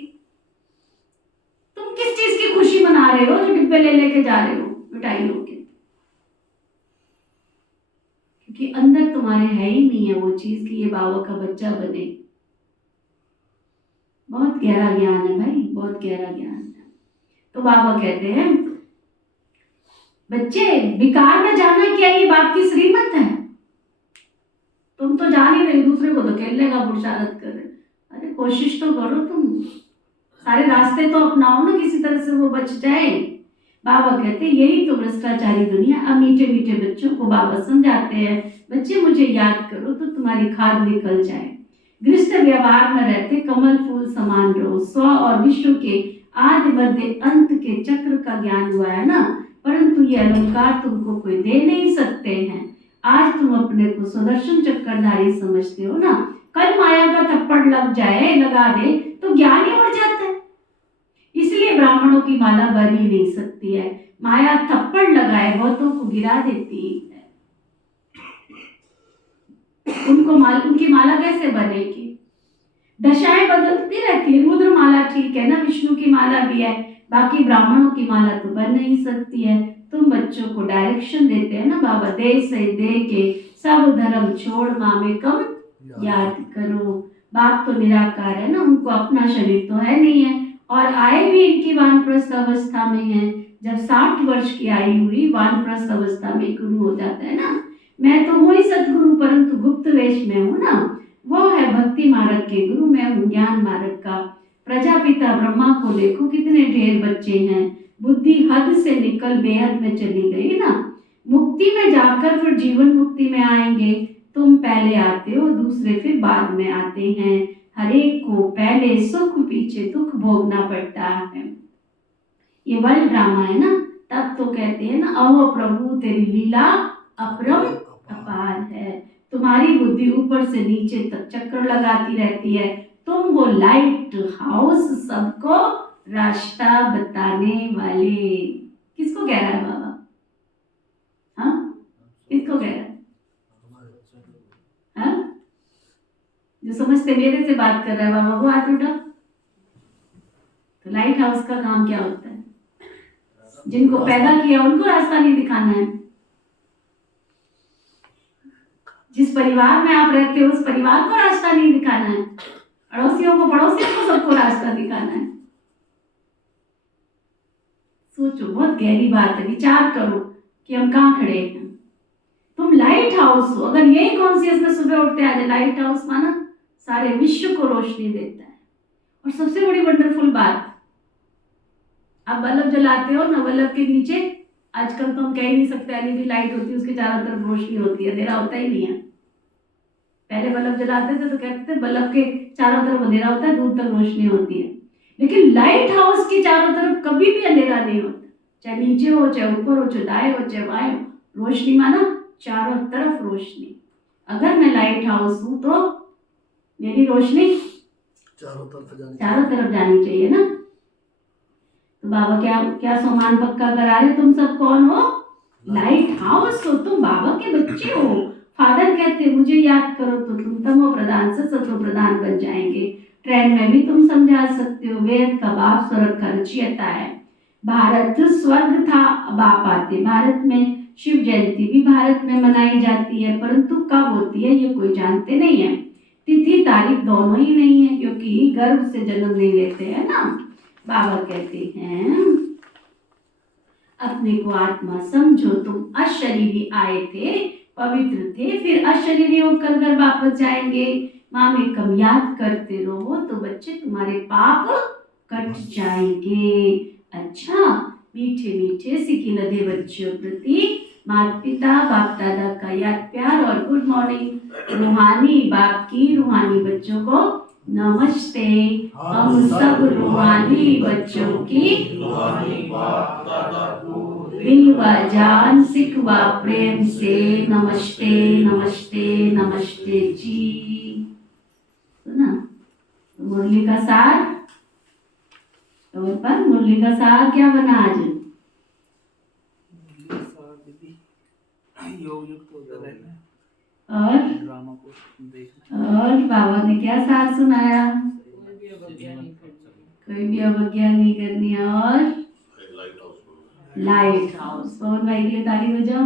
तुम किस चीज की खुशी मना रहे हो जो डिब्बे ले लेके जा रहे हो मिठाई लोग के? क्योंकि अंदर तुम्हारे है ही नहीं है वो चीज कि ये बाबा का बच्चा बने। बहुत गहरा ज्ञान है भाई, बहुत गहरा ज्ञान है। तो बाबा कहते हैं बच्चे विकार में जाना क्या ये बाप की श्रीमत है? तुम तो जान ही नहीं, दूसरे को तो खेल लेगा पुरुषार्थ कर। अरे कोशिश तो करो, तुम सारे रास्ते तो अपनाओ ना, किसी तरह से वो बच जाए। बाबा कहते यही तो भ्रष्टाचारी दुनिया। अब मीठे मीठे बच्चों को बाबा समझाते हैं, बच्चे मुझे याद करो तो तुम्हारी खाद निकल जाए। गृहस्थ व्यवहार में रहते कमल फूल समान रहो। स्व और विश्व के आदि मध्य अंत के चक्र का ज्ञान हुआ है ना, परंतु ये अलंकार तुमको कोई दे नहीं सकते हैं। आज तुम अपने को सुदर्शन चक्रधारी समझते हो ना, कल माया का थप्पड़ लगा दे तो ज्ञान ही उड़ जाता है। इसलिए ब्राह्मणों की माला बन ही नहीं सकती है, माया थप्पड़ लगाए बहुतों को गिरा देती है। उनकी माला कैसे बनेगी? दशाएं बदलती रहती है। रुद्र माला ठीक है ना, विष्णु की माला भी है, बाकी ब्राह्मणों की माला तो बन नहीं सकती है। तुम बच्चों को डायरेक्शन देते हैं ना बाबा, दे से दे के सब धर्म छोड़ माँ में कम याद करो। बाप तो निराकार है ना, उनको अपना शरीर तो है नहीं है, और आए भी इनकी वानप्रस्थ अवस्था में है। जब 60 वर्ष की आयु हुई वानप्रस्थ अवस्था में गुरु हो जाता है ना। मैं तो हूँ ही सदगुरु, परंतु गुप्त वेश में हूँ ना, वो है भक्ति मार्ग के गुरु, मैं हूँ ज्ञान मार्ग का। प्रजापिता ब्रह्मा को देखो कितने ढेर बच्चे हैं, बुद्धि हद से निकल बेहद में चली गई ना। मुक्ति में जाकर फिर जीवन मुक्ति में आएंगे। तुम पहले आते हो, दूसरे फिर बाद में आते हैं। हरेक को पहले सुख पीछे दुख भोगना पड़ता है। ये वर्ल्ड ड्रामा है ना, तब तो कहते हैं ना, अहो प्रभु तेरी लीला अपरम अपार है। तुम्हारी बुद्धि ऊपर से नीचे तक चक्कर लगाती रहती है। तुम वो लाइट हाउस, सबको रास्ता बताने वाले। किसको कह रहा है बाबा? हाँ, किसको कह रहा है? हाँ? जो समझते मेरे से बात कर रहा है बाबा वो हाथ उठा। तो लाइट हाउस का काम क्या होता है? जिनको पैदा किया उनको रास्ता नहीं दिखाना है। जिस परिवार में आप रहते हो उस परिवार को रास्ता नहीं दिखाना है। पड़ोसियों को सबको रास्ता दिखाना है। सोचो, बहुत गहरी बात है। विचार करो कि हम कहाँ खड़े हैं। तुम लाइट हाउस हो। अगर यही कॉन्शियसनेस सुबह उठते आज लाइट हाउस माना सारे विश्व को रोशनी देता है। और सबसे बड़ी वंडरफुल बात, आप बल्ब जलाते हो ना, बल्ब के नीचे आजकल तो हम कह ही नहीं सकते एलईडी लाइट होती है, उसके चारों तरफ रोशनी होती है, अंधेरा होता ही नहीं है। पहले बल्ब जलाते थे तो कहते थे बल्ब के चारों तरफ अंधेरा होता है, दूर तक रोशनी होती है। लेकिन लाइट हाउस के चारों तरफ कभी भी अंधेरा नहीं होता, चाहे नीचे हो, चाहे ऊपर हो, चाहे दाएं हो, चाहे बाएं हो। रोशनी माना चारों तरफ रोशनी। अगर मैं लाइट हाउस हूं तो मेरी रोशनी चारों तरफ जानी चाहिए ना। तो बाबा क्या क्या सामान पक्का करा रहे, तुम सब कौन हो? लाइट हाउस हो, तुम बाबा के बच्चे हो। फादर कहते मुझे याद करो तो तुम तमो प्रधान से सतो प्रधान बन जाएंगे। ट्रेन में भी तुम समझा सकते हो, वेद का बाप स्वर्ग का रचयिता है। भारत स्वर्ग था, अब आप आते। भारत में शिव जयंती भी भारत में मनाई जाती है, परंतु कब होती है ये कोई जानते नहीं है। तिथि तारीख दोनों ही नहीं है, क्योंकि गर्भ से जन्म नहीं लेते हैं ना। बाबा कहते हैं अपने को आत्मा समझो, तुम अशरीरी आए थे, पवित्र थे, फिर अशरीरी होकर घर वापस जाएंगे। माँ में कम याद करते रहो तो बच्चे तुम्हारे पाप कट जाएंगे। अच्छा, मीठे मीठे सिकी लदे बच्चों प्रति माता पिता बाप दादा का याद प्यार और गुड मॉर्निंग। रूहानी बाप की रूहानी बच्चों को नमस्ते। हम सब रूहानी बच्चों की दिल व जान सिख व प्रेम से नमस्ते नमस्ते नमस्ते जी। सुना मुरली का सार, तो पर मुरली का सार क्या बना आज? योग युक्त होता रहना है और ड्रामा को देखना। और बाबा ने क्या सार सुनाया? कोई भी अवज्ञा नहीं करनी है। और लाइट हाउस, पवन भाई के लिए ताली बजाओ।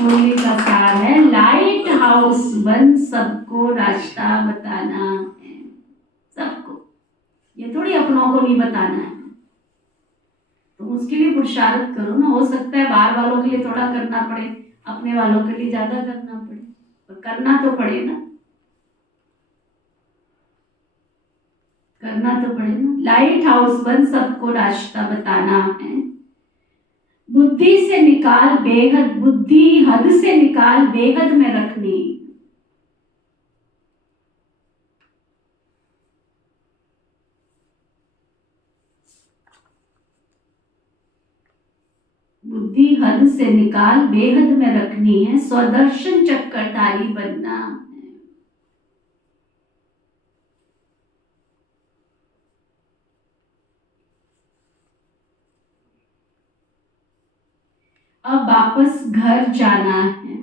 मुरली का सार है लाइट हाउस बन सबको रास्ता बताना है। सबको, ये थोड़ी अपनों को नहीं बताना है। तो उसके लिए पुरुषार्थ करो ना। हो सकता है बाहर वालों के लिए थोड़ा करना पड़े, अपने वालों के लिए ज्यादा करना पड़े, पर करना तो पड़े ना, करना तो पड़े ना। लाइट हाउस बन सबको रास्ता बताना है। बुद्धि से निकाल बेहद, बुद्धि हद से निकाल बेहद में रखनी। बुद्धि हद से निकाल बेहद में रखनी है। स्वदर्शन चक्रधारी बनना है। अब वापस घर जाना है।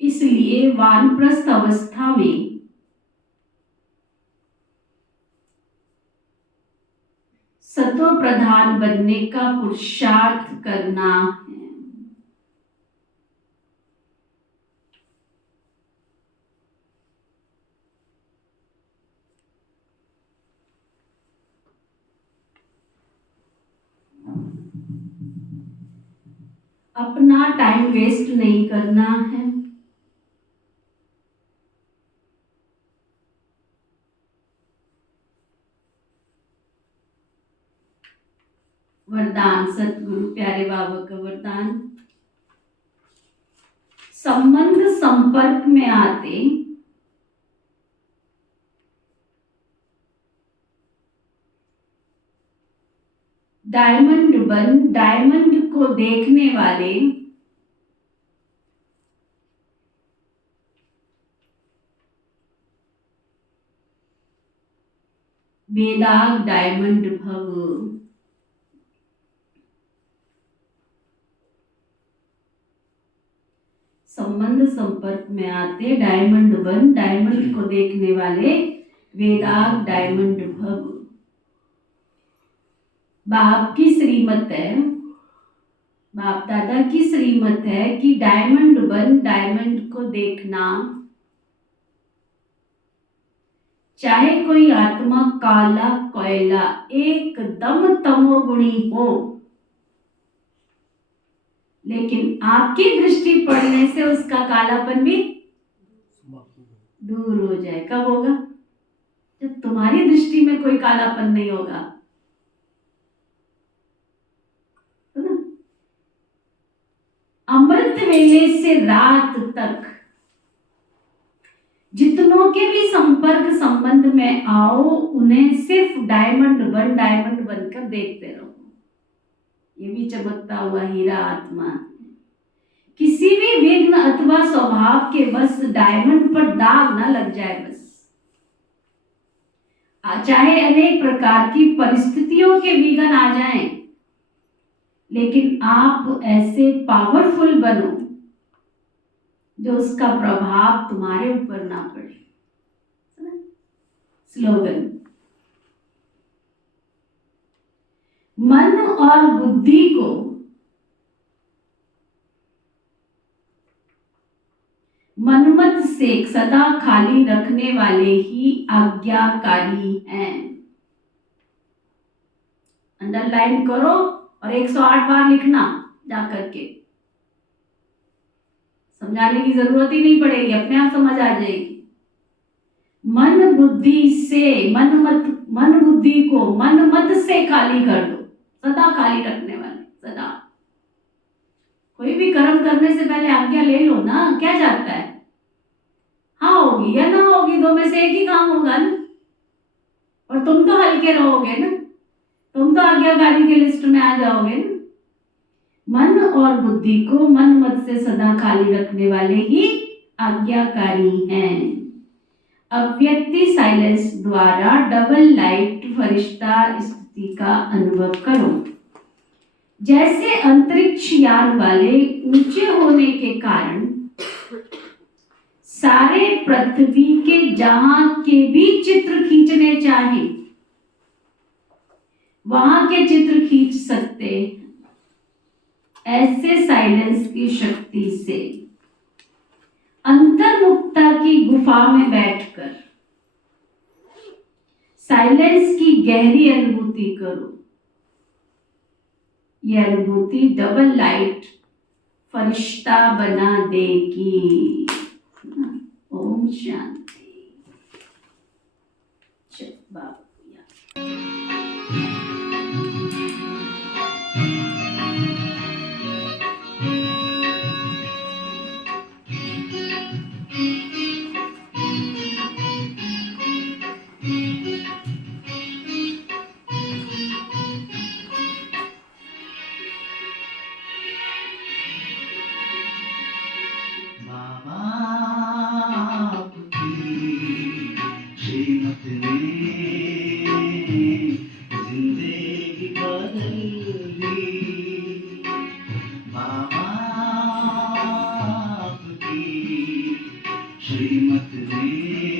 इसलिए वानप्रस्थ अवस्था में सतो प्रधान बनने का पुरुषार्थ करना है। अपना टाइम वेस्ट नहीं करना है। वरदान सतगुरु प्यारे बाबा का वरदान, संबंध संपर्क में आते डायमंड बन, डायमंड को देखने वाले बेदाग डायमंड भव। संबंध संपर्क में आते डायमंड बन, डायमंड को देखने वाले बेदाग डायमंड भव। बाप की श्रीमत है, बाप दादा की श्रीमत है कि डायमंड बन, डायमंड को देखना। चाहे कोई आत्मा काला कोयला एकदम तमोगुणी हो, लेकिन आपकी दृष्टि पड़ने से उसका कालापन भी समाप्त हो गया। दूर हो जाए। कब होगा? जब तुम्हारी दृष्टि में कोई कालापन नहीं होगा, है ना? अमृत वेले से रात तक जितनों के भी संपर्क संबंध में आओ, उन्हें सिर्फ डायमंड बनकर देखते रहो। ये भी चमकता हुआ हीरा आत्मा। किसी भी विघ्न अथवा स्वभाव के बस डायमंड पर दाग ना लग जाए बस। चाहे अनेक प्रकार की परिस्थितियों के विघ्न आ जाएं, लेकिन आप ऐसे पावरफुल बनो जो उसका प्रभाव तुम्हारे ऊपर ना पड़े। स्लोगन, मन और बुद्धि को मनमत से सदा खाली रखने वाले ही आज्ञाकारी हैं। अंडरलाइन करो और 108 बार लिखना जाकर के। समझाने की जरूरत ही नहीं पड़ेगी, अपने आप समझ आ जाएगी। मन बुद्धि से मन बुद्धि को मनमत से खाली कर दो, सदा खाली रखने वाले, सदा। कोई भी कर्म करने से पहले आज्ञा ले लो ना, क्या जाता है? हाँ होगी या ना होगी, दो में से एक ही काम होगा ना। और तुम तो हल्के रहोगे ना, तुम तो आज्ञाकारी की लिस्ट में आ जाओगे ना। मन और बुद्धि को मन मत से सदा खाली रखने वाले ही आज्ञाकारी हैं। अव्यक्ति साइलेंस द्वारा डबल लाइट फरिश्ता स्थिति का अनुभव करो। जैसे अंतरिक्ष यान वाले ऊंचे होने के कारण सारे पृथ्वी के जहां के भी चित्र खींचने चाहे वहां के चित्र खींच सकते, ऐसे साइलेंस की शक्ति से अंतर्मुखता की गुफा में बैठकर साइलेंस की गहरी अनुभूति करो। यह अनुभूति डबल लाइट फरिश्ता बना देगी। ओम शांति। चल बाबा। श्रीमत में